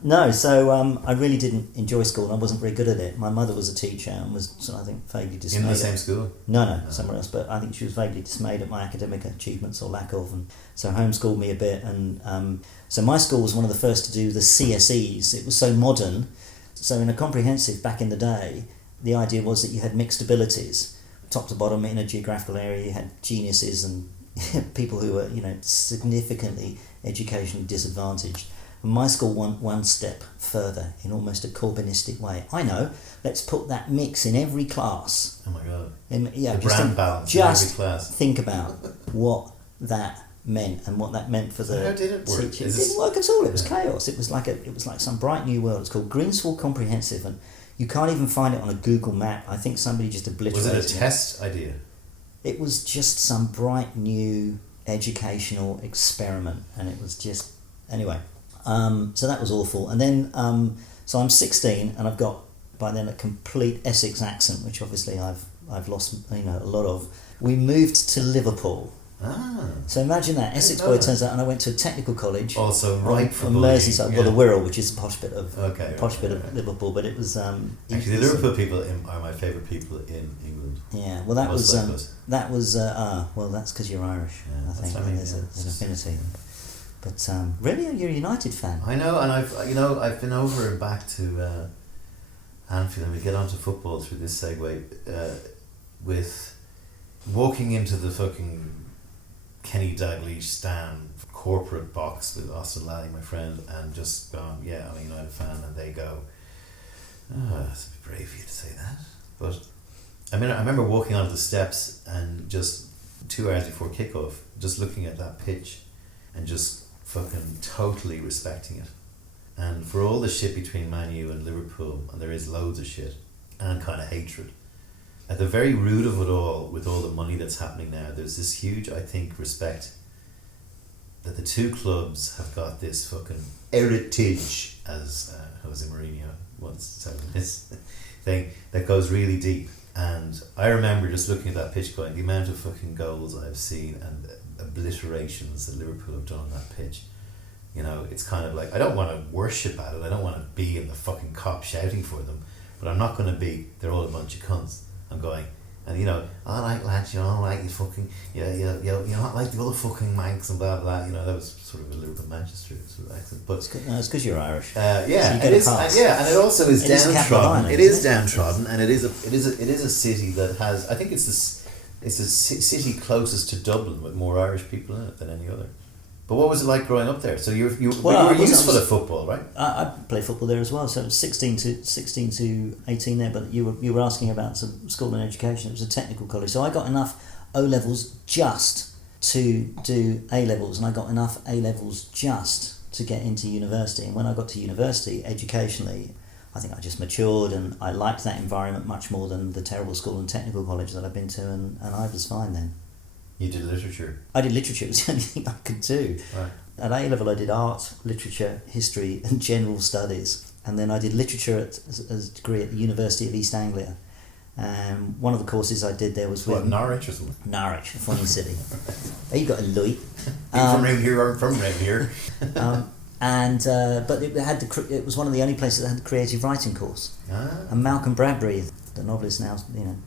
No, so I really didn't enjoy school, and I wasn't very good at it. My mother was a teacher and was, I think, vaguely dismayed. In the same school? No, somewhere else. But I think she was vaguely dismayed at my academic achievements or lack of, and so homeschooled me a bit. And so my school was one of the first to do the CSEs. It was so modern. So in a comprehensive back in the day, the idea was that you had mixed abilities, top to bottom in a geographical area. You had geniuses and people who were, significantly educationally disadvantaged. And my school went one step further in almost a Corbynistic way. I know, let's put that mix in every class. Oh my God. The brand balance in every class. Think about what that meant and what that meant for the How did it work? teachers. It didn't work at all. It was chaos. It was like some bright new world. It's called Greenswall Comprehensive, and you can't even find it on a Google map. I think somebody just obliterated it. Was it a test idea? It was just some bright new educational experiment, and it was just anyway. So that was awful. And then so I'm 16, and I've got by then a complete Essex accent, which obviously I've lost a lot of. We moved to Liverpool. Ah. So imagine that. Essex boy turns out, and I went to a technical college. Also ripe for on bullying. Merseyside, well, the Wirral, which is a posh bit of right. Liverpool, but it was. Actually, the Liverpool people are my favourite people in England. Yeah, well, that was well, that's because you're Irish. Yeah, I think there's an affinity. But really, you're a United fan. I know, and I've been over and back to Anfield, and we get onto football through this segue with walking into the fucking Kenny Dalglish stand corporate box with Austin Lally, my friend, and just gone, yeah, I'm a United fan, and they go, oh, that's a bit brave of you to say that. But I remember walking onto the steps and just 2 hours before kickoff, just looking at that pitch and just fucking totally respecting it. And for all the shit between Man U and Liverpool, and there is loads of shit and kind of hatred, at the very root of it all, with all the money that's happening now, there's this huge, I think, respect that the two clubs have got this fucking heritage, as Jose Mourinho once said in his thing, that goes really deep. And I remember just looking at that pitch going, the amount of fucking goals I've seen and obliterations that Liverpool have done on that pitch. It's kind of like, I don't want to worship at it, I don't want to be in the fucking cop shouting for them, but I'm not going to be, they're all a bunch of cunts. I'm going, and all right lads, all right, you fucking, you're not like the other fucking manx and blah blah, that was sort of a Liverpool Manchester sort of accent, but it's because you're Irish. Yeah, so it is, and it also is downtrodden. It is downtrodden, and it is a city that has, I think it's a city closest to Dublin with more Irish people in it than any other. But what was it like growing up there? So you were useful at football, right? I played football there as well. So it was 16 to 18 there. But you were asking about some school and education. It was a technical college. So I got enough O-levels just to do A-levels, and I got enough A-levels just to get into university. And when I got to university, educationally, I think I just matured, and I liked that environment much more than the terrible school and technical college that I've been to, and I was fine then. You did literature? I did literature. It was the only thing I could do. Right. At A-level I did art, literature, history and general studies. And then I did literature as a degree at the University of East Anglia. One of the courses I did there was with... Norwich or something? Norwich, a funny city. You got a Louis. You're from around here, I'm from around here. But it was one of the only places that had the creative writing course. Ah. And Malcolm Bradbury, the novelist now,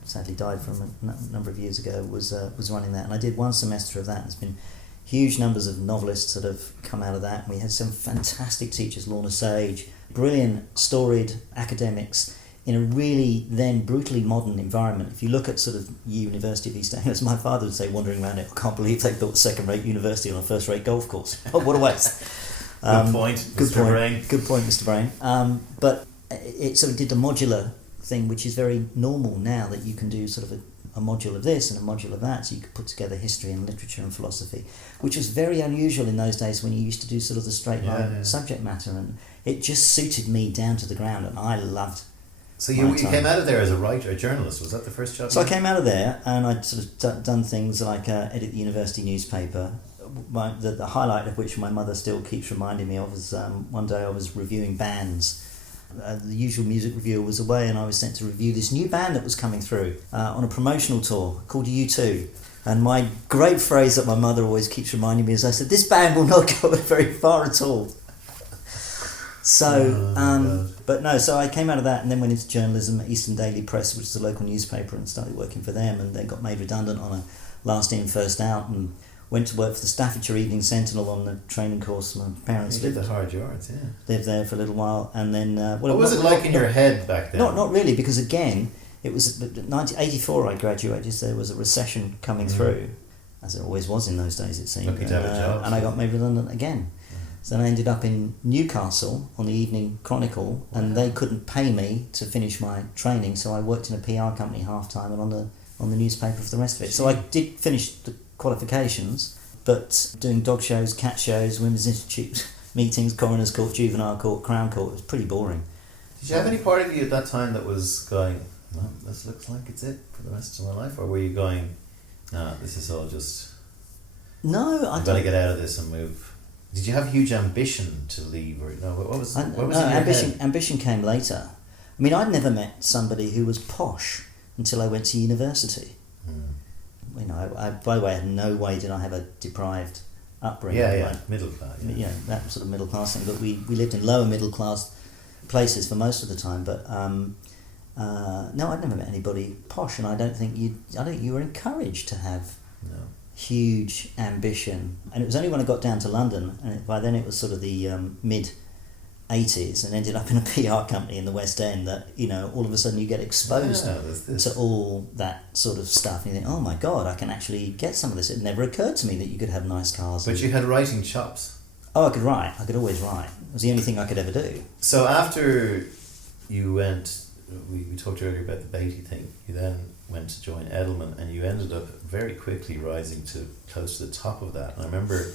sadly died from a number of years ago, was running that, and I did one semester of that. There's been huge numbers of novelists that have come out of that. We had some fantastic teachers, Lorna Sage, brilliant, storied academics in a really then brutally modern environment. If you look at sort of University of East Anglia, as my father would say, wandering around it, I can't believe they built a second-rate university on a first-rate golf course. Oh, what a waste. Good point, Mr. Brain. Good point, Mr. Brain. But it sort of did the modular thing, which is very normal now, that you can do sort of a module of this and a module of that, so you could put together history and literature and philosophy, which was very unusual in those days when you used to do sort of the straight line subject matter, and it just suited me down to the ground, and I loved. So you came out of there as a writer, a journalist. Was that the first job? So I came out of there, and I'd sort of done things like edit the university newspaper. The highlight of which my mother still keeps reminding me of is one day I was reviewing bands. The usual music reviewer was away, and I was sent to review this new band that was coming through on a promotional tour called U2. And my great phrase that my mother always keeps reminding me is, I said, this band will not go very far at all. So, so I came out of that and then went into journalism at Eastern Daily Press, which is a local newspaper, and started working for them, and then got made redundant on a last in, first out, and went to work for the Staffordshire Evening Sentinel on the training course. My parents did the hard yards, yeah. Lived there for a little while, and then... what was it like in your head back then? Not really, because again, it was 1984 I graduated, so there was a recession coming through. as there always was in those days, it seemed. Lucky to have a job. And I got made redundant again. So then I ended up in Newcastle on the Evening Chronicle, and they couldn't pay me to finish my training, so I worked in a PR company half-time and on the newspaper for the rest of it. So I did finish the qualifications, but doing dog shows, cat shows, Women's Institute meetings, Coroner's Court, Juvenile Court, Crown Court, it was pretty boring. Did you have any part of you at that time that was going, well, this looks like it's it for the rest of my life? Or were you going, no, this is all just... No, I'm going to get out of this and move. Did you have huge ambition to leave, or no? What was in your head? Ambition came later. I mean, I'd never met somebody who was posh until I went to university. You know, by the way, I had no way did I have a deprived upbringing. Middle class. Yeah. You know, that sort of middle class thing. But we lived in lower middle class places for most of the time. But no, I'd never met anybody posh, and I don't think you were encouraged to have huge ambition. And it was only when I got down to London, and by then it was sort of the mid 80s, and ended up in a PR company in the West End, that, you know, all of a sudden you get exposed to all that sort of stuff, and you think, oh my God, I can actually get some of this. It never occurred to me that you could have nice cars. But you had writing chops. Oh, I could write. I could always write. It was the only thing I could ever do. So after you went, we talked earlier about the Batey thing, you then went to join Edelman, and you ended up very quickly rising to close to the top of that. And I remember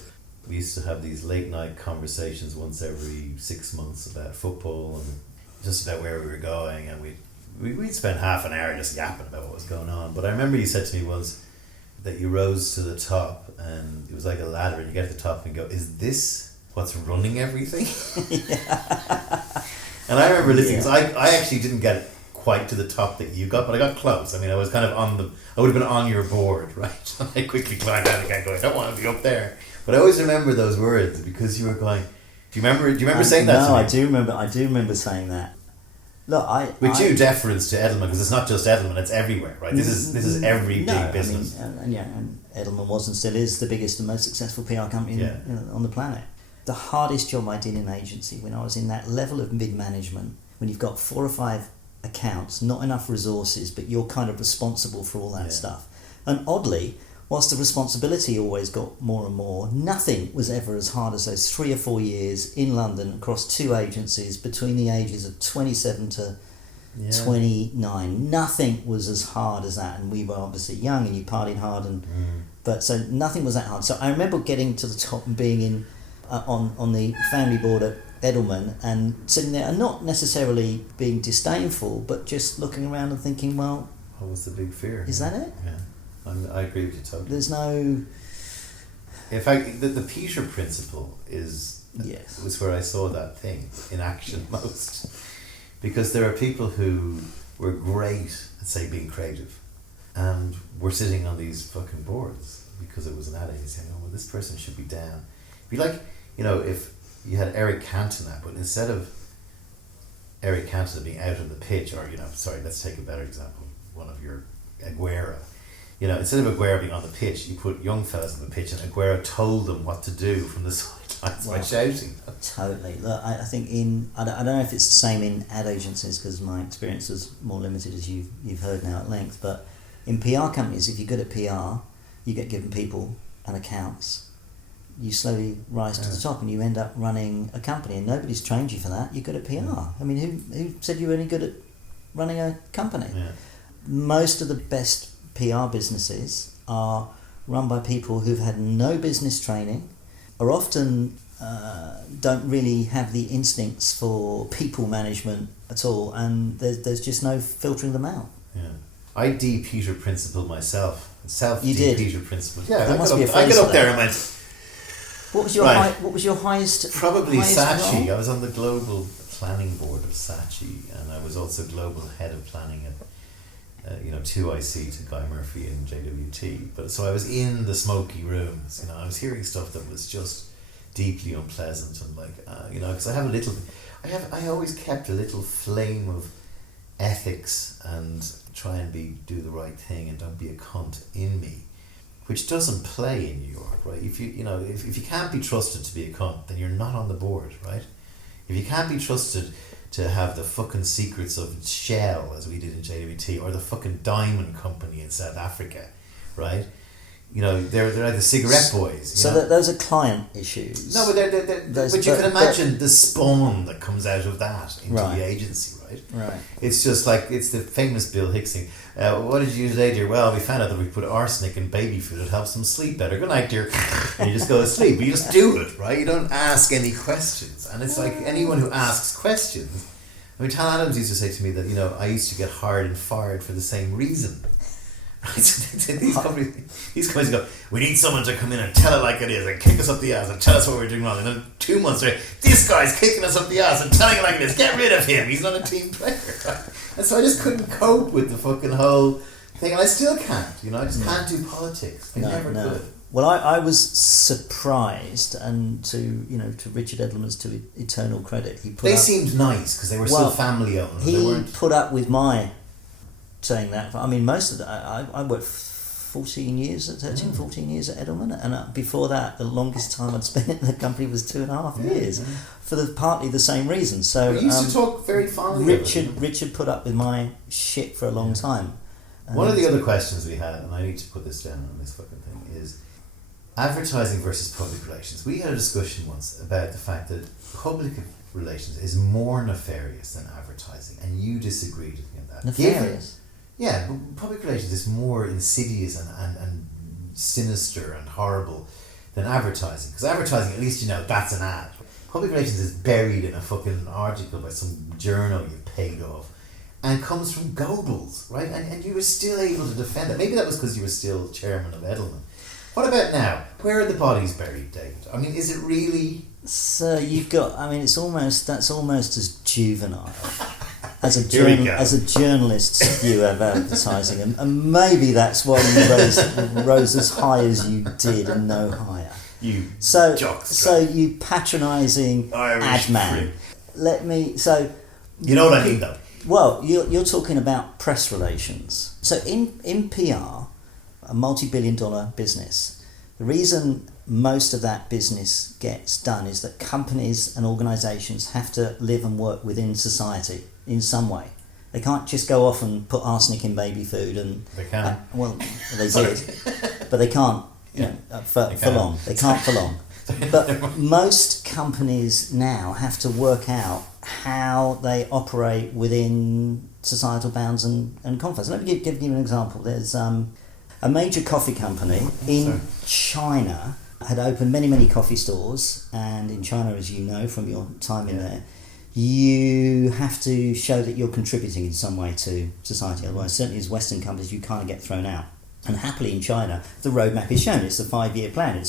we used to have these late night conversations once every 6 months about football and just about where we were going, and we'd spend half an hour just yapping about what was going on. But I remember you said to me once that you rose to the top, and it was like a ladder, and you get to the top and go, is this what's running everything? And I remember listening, because I actually didn't get quite to the top that you got, but I got close. I mean, I was kind of I would have been on your board, right? I quickly climbed out again going, I don't want to be up there. But I always remember those words, because you were going, do you remember saying that to me? No, I do remember saying that. Look, with due deference to Edelman, because it's not just Edelman, it's everywhere, right? This is every big business. I mean, and Edelman was and still is the biggest and most successful PR company on the planet. The hardest job I did in agency, when I was in that level of mid-management, when you've got 4 or 5 accounts, not enough resources, but you're kind of responsible for all that stuff. And oddly, whilst the responsibility always got more and more, nothing was ever as hard as those 3 or 4 years in London across 2 agencies between the ages of 27 to 29. Nothing was as hard as that, and we were obviously young, and you partied hard, but so nothing was that hard. So I remember getting to the top and being in on the family board at Edelman, and sitting there and not necessarily being disdainful, but just looking around and thinking, well, what was the big fear? Is that it? Yeah, I agree with you totally. There's no... In fact, the Peter principle was where I saw that thing in action most. Because there are people who were great at, say, being creative, and were sitting on these fucking boards because it was an ad agency saying, oh, well, this person should be down. It'd be like, you know, if you had Eric Cantona, but instead of Eric Cantona being out on the pitch, or, you know, sorry, let's take a better example, one of your Aguero. You know, instead of Aguero being on the pitch, you put young fellas on the pitch, and Aguero told them what to do from the sidelines by shouting. Totally. Look, I think I don't know if it's the same in ad agencies, because my experience is more limited, as you've heard now at length, but in PR companies, if you're good at PR, you get given people and accounts. You slowly rise to the top, and you end up running a company, and nobody's trained you for that. You're good at PR. I mean, who said you were any good at running a company? Most of the best PR businesses are run by people who've had no business training, or often don't really have the instincts for people management at all, and there's just no filtering them out. I de-Peter principle myself. You did? Peter principle. Yeah, there must be a I got up there and went... What was your highest? Probably Saatchi. Role? I was on the global planning board of Saatchi, and I was also global head of planning at 2IC to Guy Murphy and JWT. But so I was in the smoky rooms. You know, I was hearing stuff that was just deeply unpleasant, and because I always kept a little flame of ethics and try and do the right thing and don't be a cunt in me, which doesn't play in New York, right? If you can't be trusted to be a cunt, then you're not on the board, right? If you can't be trusted to have the fucking secrets of Shell, as we did in JWT, or the fucking diamond company in South Africa, right? they're like the cigarette boys. So that those are client issues. No, but you can imagine the spawn that comes out of that into the agency, right? Right. It's just like, it's the famous Bill Hicks thing. What did you do today, dear? Well, we found out that we put arsenic in baby food. It helps them sleep better. Good night, dear. And you just go to sleep. But you just do it, right? You don't ask any questions. And it's like, anyone who asks questions... I mean, Tal Adams used to say to me that, I used to get hired and fired for the same reason. Right? So these companies go, we need someone to come in and tell it like it is and kick us up the ass and tell us what we're doing wrong. And then 2 months later, this guy's kicking us up the ass and telling it like it is. Get rid of him. He's not a team player. Right? And so I just couldn't cope with the fucking whole thing. And I still can't. I just can't do politics. I never could. Well, I was surprised, and to Richard Edelman's to eternal credit, they seemed nice because they were still family owned. He put up with my saying that. I mean, most of that, I worked 14 years at Edelman, and before that, the longest time I'd spent in the company was 2.5 years, for partly the same reason. So you used to talk very fondly. Richard put up with my shit for a long time. One of the other questions we had, and I need to put this down on this fucking thing, is advertising versus public relations. We had a discussion once about the fact that public relations is more nefarious than advertising, and you disagreed with me on that. Nefarious? Yeah, but public relations is more insidious and sinister and horrible than advertising. Because advertising, at least that's an ad. Public relations is buried in a fucking article by some journal you've paid off, and comes from Goebbels, right? And you were still able to defend it. Maybe that was because you were still chairman of Edelman. What about now? Where are the bodies buried, David? I mean, is it really... So that's almost as juvenile as a journalist's view of advertising, and maybe that's why you rose as high as you did and no higher. So you patronising ad man. You know what I mean, though. Well, you're talking about press relations. So in PR, a multi-billion-dollar business, the reason most of that business gets done is that companies and organisations have to live and work within society in some way. They can't just go off and put arsenic in baby food and... They can. They did. But they can't for long. They can't for long. But most companies now have to work out how they operate within societal bounds and confines. Let me give you an example. There's a major coffee company in China had opened many coffee stores, and in China, as you know from your time in there, you have to show that you're contributing in some way to society. Otherwise, certainly as Western companies, you kind of get thrown out. And happily in China, the roadmap is shown. It's the 5-year plan.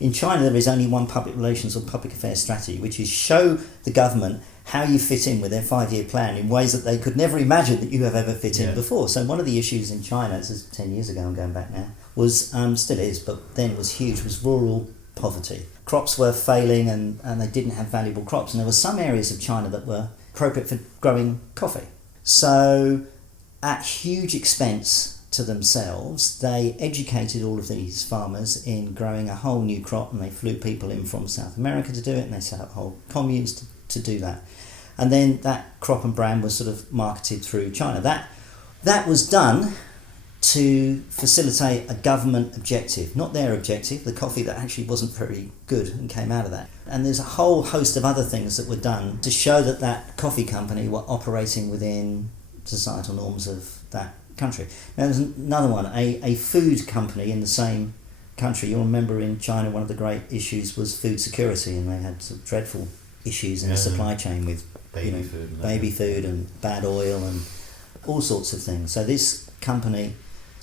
In China, there is only one public relations or public affairs strategy, which is show the government how you fit in with their 5-year plan in ways that they could never imagine that you have ever fit in before. So one of the issues in China, this is 10 years ago, I'm going back now, was, still is, but then was huge, was rural poverty. Crops were failing and they didn't have valuable crops, and there were some areas of China that were appropriate for growing coffee. So at huge expense to themselves, they educated all of these farmers in growing a whole new crop, and they flew people in from South America to do it, and they set up whole communes to do that. And then that crop and brand was sort of marketed through China. That was done to facilitate a government objective, not their objective, the coffee that actually wasn't very good and came out of that. And there's a whole host of other things that were done to show that coffee company were operating within societal norms of that country. Now there's another one, a food company in the same country. You'll remember in China one of the great issues was food security, and they had some dreadful issues in the supply chain with baby food and bad oil and all sorts of things. So this company,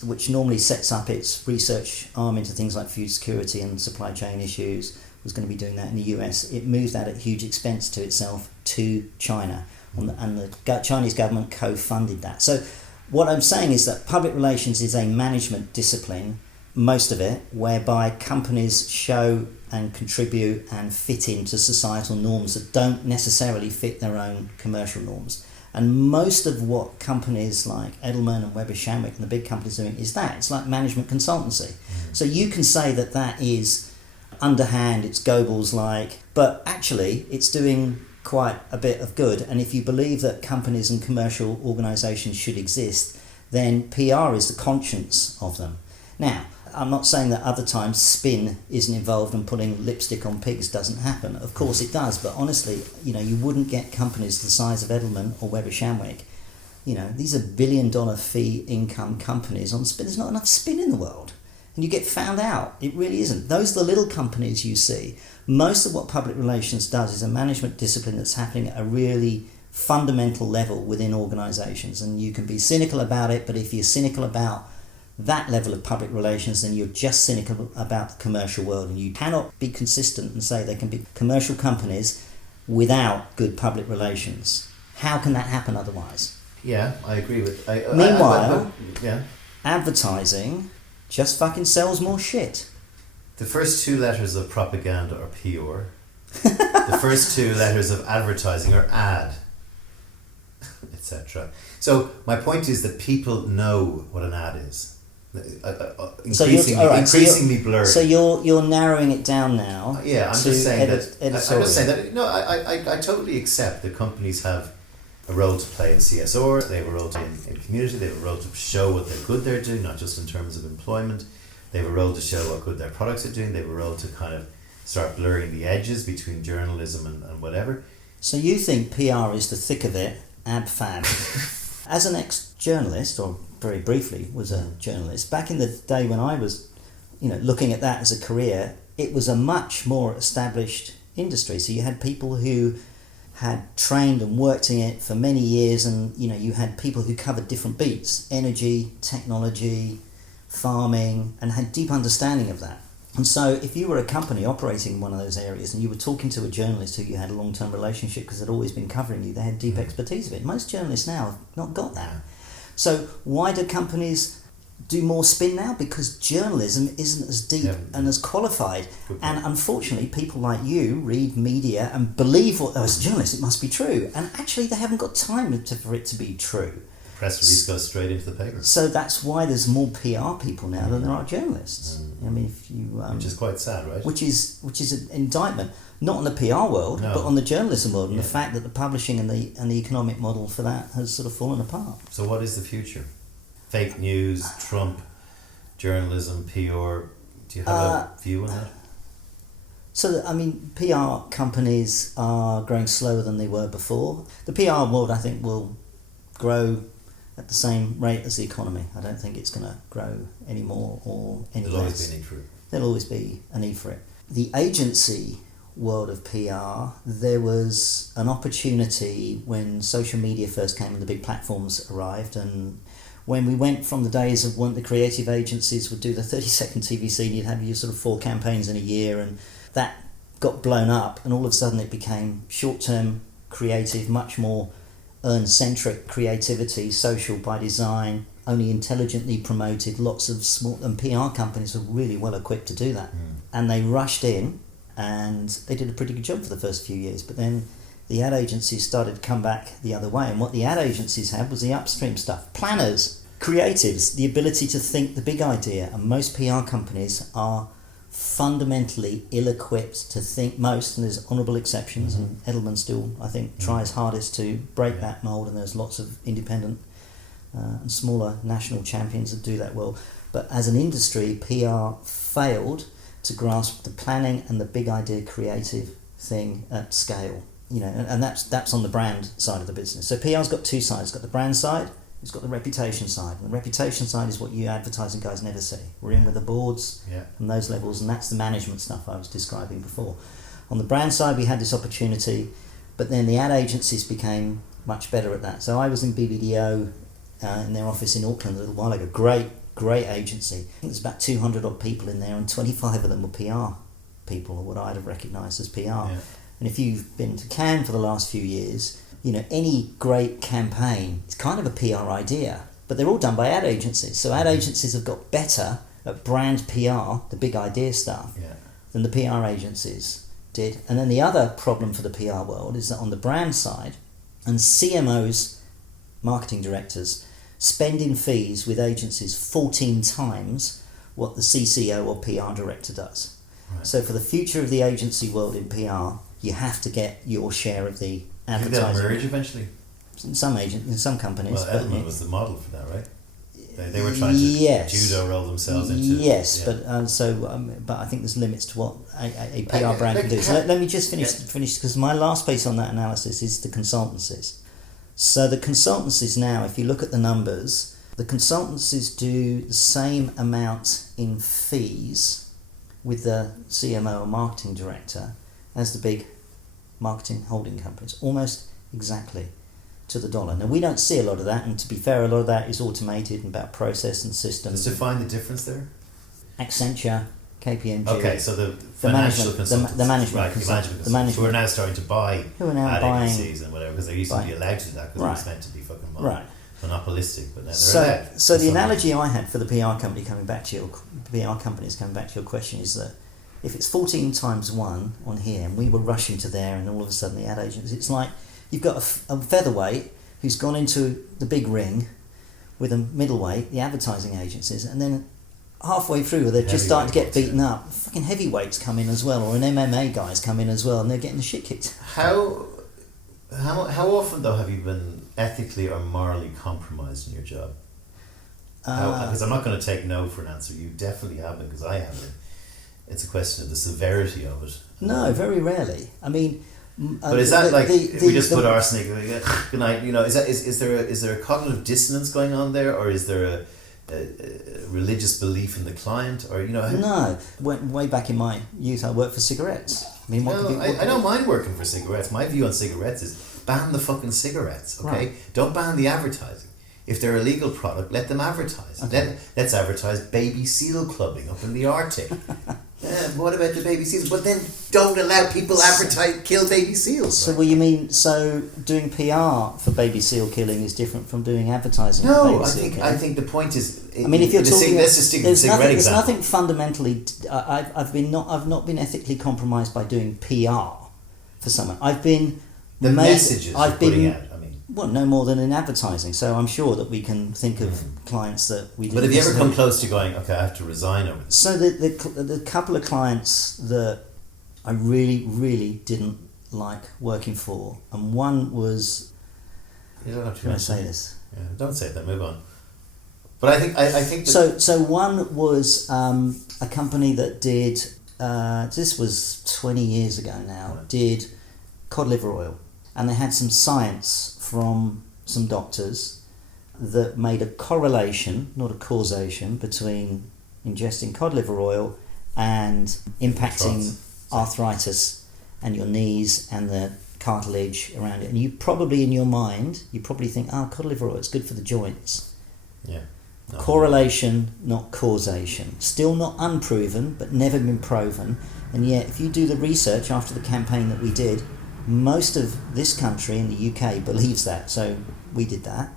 which normally sets up its research arm into things like food security and supply chain issues, was going to be doing that in the US. It moved that at huge expense to itself to China, and the Chinese government co-funded that. So what I'm saying is that public relations is a management discipline, most of it, whereby companies show and contribute and fit into societal norms that don't necessarily fit their own commercial norms. And most of what companies like Edelman and Weber Shandwick and the big companies are doing is that. It's like management consultancy. So you can say that is underhand, it's Goebbels-like, but actually it's doing quite a bit of good. And if you believe that companies and commercial organisations should exist, then PR is the conscience of them. Now, I'm not saying that other times spin isn't involved and putting lipstick on pigs doesn't happen. Of course it does, but honestly, you wouldn't get companies the size of Edelman or Weber Shandwick. These are billion-dollar fee income companies on spin. There's not enough spin in the world. And you get found out. It really isn't. Those are the little companies you see. Most of what public relations does is a management discipline that's happening at a really fundamental level within organisations. And you can be cynical about it, but if you're cynical about that level of public relations, then you're just cynical about the commercial world. And you cannot be consistent and say there can be commercial companies without good public relations. How can that happen otherwise? Yeah, I agree with... Meanwhile, yeah. Advertising just fucking sells more shit. The first two letters of propaganda are PR. The first two letters of advertising are ad, etc. So my point is that people know what an ad is. Increasingly blurred. So you're narrowing it down now. Yeah, I'm just saying that. No, I totally accept that companies have a role to play in CSR. They have a role to play in community. They have a role to show what good they're doing, not just in terms of employment. They have a role to show what good their products are doing. They have a role to kind of start blurring the edges between journalism and whatever. So you think PR is the thick of it, ab fab. As an ex-journalist, or very briefly was a journalist, back in the day when I was looking at that as a career, it was a much more established industry. So you had people who had trained and worked in it for many years, and you had people who covered different beats: energy, technology, farming, and had deep understanding of that. And so if you were a company operating in one of those areas and you were talking to a journalist who you had a long-term relationship because they'd always been covering you, they had deep expertise of it. Most journalists now have not got that. So why do companies do more spin now? Because journalism isn't as deep and as qualified. And unfortunately, people like you read media and believe as a journalist, it must be true. And actually, they haven't got time for it to be true. Press release goes straight into the paper. So that's why there's more PR people now than there are journalists. I mean, if you which is quite sad, right? Which is an indictment, not on the PR world, but on the journalism world, and the fact that the publishing and the economic model for that has sort of fallen apart. So what is the future? Fake news, Trump, journalism, PR. Do you have a view on that? So, I mean, PR companies are growing slower than they were before. The PR world, I think, will grow at the same rate as the economy. I don't think it's going to grow any more or any There'll less. always be a need for it. There'll always be a need for it. The agency world of PR, there was an opportunity when social media first came and the big platforms arrived, and when we went from the days of when the creative agencies would do the 30-second TVC and you'd have your sort of 4 campaigns in a year, and that got blown up, and all of a sudden it became short-term creative, much more earn-centric creativity, social by design, only intelligently promoted. Lots of small and PR companies were really well equipped to do that, and they rushed in and they did a pretty good job for the first few years. But then the ad agencies started to come back the other way, and what the ad agencies had was the upstream stuff: planners, creatives, the ability to think the big idea. And most PR companies are fundamentally ill-equipped to think, most, and there's honourable exceptions, and Edelman still, I think, tries hardest to break that mould, and there's lots of independent and smaller national champions that do that well. But as an industry, PR failed to grasp the planning and the big idea creative thing at scale. And that's on the brand side of the business. So PR's got two sides. It's got the brand side, it's got the reputation side. And the reputation side is what you advertising guys never see. We're in with the boards and those levels, and that's the management stuff I was describing before. On the brand side, we had this opportunity, but then the ad agencies became much better at that. So I was in BBDO in their office in Auckland a little while ago. Great agency. I think there's about 200 odd people in there, and 25 of them were PR people, or what I'd have recognised as PR. Yeah. And if you've been to Cannes for the last few years, any great campaign is kind of a PR idea, but they're all done by ad agencies. So ad agencies have got better at brand PR, the big idea stuff, than the PR agencies did. And then the other problem for the PR world is that on the brand side, and CMOs, marketing directors, spend in fees with agencies 14 times what the CCO or PR director does. Right. So for the future of the agency world in PR, you have to get your share of the advertising. Think they'll merge eventually? In some companies. Well, Edelman was the model for that, right? They were trying to judo roll themselves into... Yes, but I think there's limits to what a PR brand can do. So let me just finish because my last piece on that analysis is the consultancies. So the consultancies now, if you look at the numbers, the consultancies do the same amount in fees with the CMO or marketing director as the big marketing holding companies, almost exactly to the dollar. Now, we don't see a lot of that, and to be fair, a lot of that is automated and about process and systems. Let's define the difference there. Accenture, KPMG. Okay, so the financial consultants. The management consultants. Who are now starting to buy ad agencies and whatever, because they used to be allowed to do that because it was meant to be fucking monopolistic, but now they're allowed. So the analogy I had for the PR company coming back to your question is that if it's 14 times 1 on here and we were rushing to there and all of a sudden the ad agencies, it's like you've got a featherweight who's gone into the big ring with a middleweight, the advertising agencies, and then halfway through they're just starting to get beaten up. Fucking heavyweights come in as well, or an MMA guys come in as well, and they're getting the shit kicked. How often though have you been ethically or morally compromised in your job? Because I'm not going to take no for an answer. You definitely haven't, because I haven't. It's a question of the severity of it. No, very rarely. I mean, but is that if we just put arsenic? Good night. You know, is there a cognitive dissonance going on there, or is there a religious belief in the client, or No, way back in my youth, I worked for cigarettes. I mean, I don't mind working for cigarettes. My view on cigarettes is ban the fucking cigarettes. Okay, right. Don't ban the advertising. If they're a legal product, let them advertise. Okay. Let's advertise baby seal clubbing up in the Arctic. What about the baby seals? But then don't allow people kill baby seals. So, what you mean? So, doing PR for baby seal killing is different from doing advertising? No, for baby seal killing? I think the point is. I mean, if you're talking, let's just stick with the cigarette there's example. nothing fundamentally. I've not been ethically compromised by doing PR for someone. I've been messages you're putting out. Well, no more than in advertising. So I'm sure that we can think of clients that we do. But have you ever come close to going, okay, I have to resign over this? So the couple of clients that I really, really didn't like working for, and one was... You don't have to say this. Yeah, don't say that, move on. But I think So one was a company that did, this was 20 years ago now, did cod liver oil. And they had some science from some doctors that made a correlation, not a causation, between ingesting cod liver oil and impacting arthritis and your knees and the cartilage around it. And you probably, in your mind, think, cod liver oil, it's good for the joints. Yeah. No. Correlation, not causation. Still not unproven, but never been proven. And yet, if you do the research after the campaign that we did, most of this country in the UK believes that, so we did that.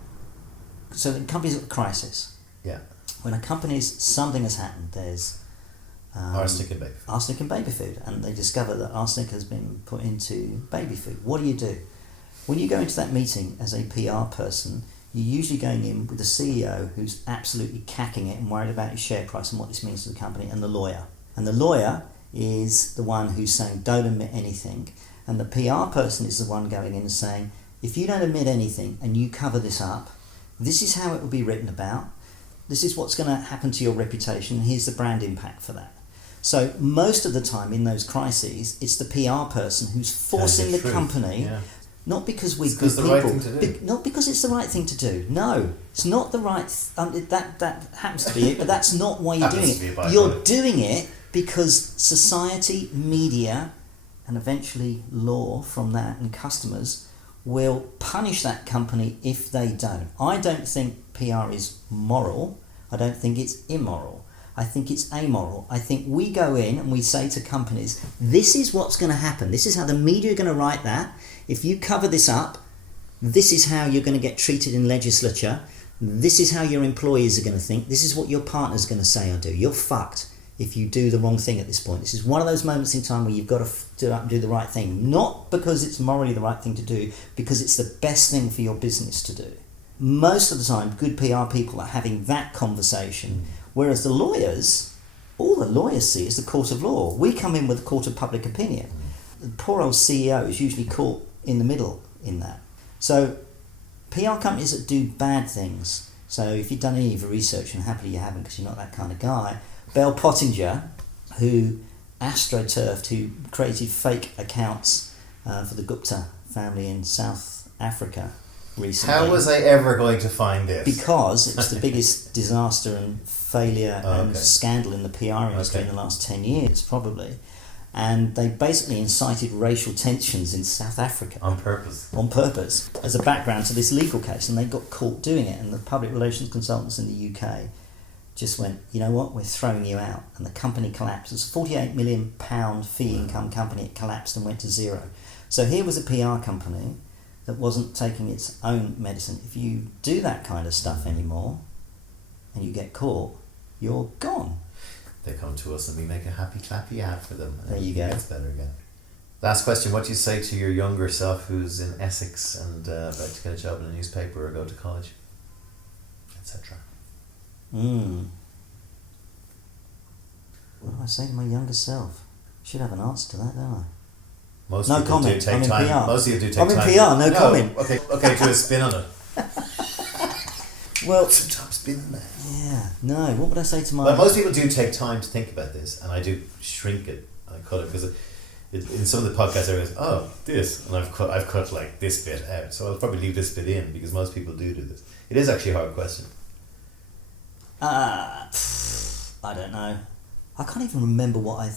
So the company's at a crisis. Yeah. When a company's, something has happened, there's arsenic in baby food, and they discover that arsenic has been put into baby food. What do? When you go into that meeting as a PR person, you're usually going in with the CEO who's absolutely cacking it and worried about his share price and what this means to the company, and the lawyer. And the lawyer is the one who's saying, don't admit anything. And the PR person is the one going in and saying, if you don't admit anything and you cover this up, this is how it will be written about, this is what's going to happen to your reputation, and here's the brand impact for that. So most of the time in those crises, it's the PR person who's forcing the company, not because we're good people, not because it's the right thing to do. No, it's not the right, that happens to be it, but that's not why you're doing it. You're doing it because society, media, and eventually law from that and customers will punish that company if they don't. I don't think PR is moral. I don't think it's immoral. I think it's amoral. I think we go in and we say to companies, this is what's going to happen. This is how the media are going to write that. If you cover this up, this is how you're going to get treated in legislature. This is how your employees are going to think. This is what your partner's going to say or do. You're fucked if you do the wrong thing at this point. This is one of those moments in time where you've got to do the right thing. Not because it's morally the right thing to do, because it's the best thing for your business to do. Most of the time, good PR people are having that conversation, whereas the lawyers, all the lawyers see is the court of law. We come in with the court of public opinion. The poor old CEO is usually caught in the middle in that. So PR companies that do bad things So if you've done any of your research, and happily you haven't because you're not that kind of guy, Bell Pottinger, who astroturfed, who created fake accounts for the Gupta family in South Africa recently. How was I ever going to find this? Because it's the biggest disaster and failure and scandal in the PR industry in the last 10 years, probably. And they basically incited racial tensions in South Africa. On purpose. On purpose, as a background to this legal case. And they got caught doing it. And the public relations consultants in the UK just went, you know what, we're throwing you out. And the company collapsed. It was a £48 million fee income company. It collapsed and went to zero. So here was a PR company that wasn't taking its own medicine. If you do that kind of stuff anymore and you get caught, you're gone. They come to us and we make a happy clappy ad for them. There you go. It gets better again. Last question, what do you say to your younger self who's in Essex and about to get a job in a newspaper or go to college, etc.? What do I say to my younger self? Should have an answer to that, don't I? Most no people comment. do take I'm in time. PR. Most of you do take I'm time. in PR, no comment. Okay, do a spin on it. Well, Some spin on that. yeah, no. What would I say to my? But most people do take time to think about this, and I do shrink it. I cut it because in some of the podcasts, everyone goes, "Oh, this," and I've cut like this bit out. So I'll probably leave this bit in because most people do this. It is actually a hard question. I don't know. I can't even remember what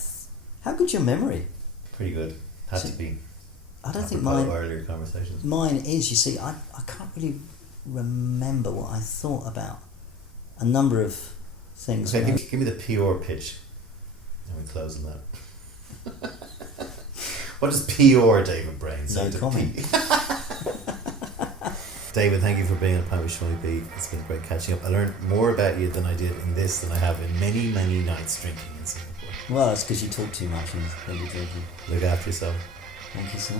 How good's your memory? Pretty good. Had to be. I don't think apropos mine. Earlier conversations. Mine is. You see, I can't really remember what I thought about a number of things. Okay, give me the PR pitch, and we close on that. What does PR, David Brain, say? No comment. David, thank you for being on Pint with Seaniebee. It's been great catching up. I learned more about you than I did in this than I have in many, many nights drinking in Singapore. Well, that's because you talk too much and you're drinking. Look after yourself. Thank you, sir.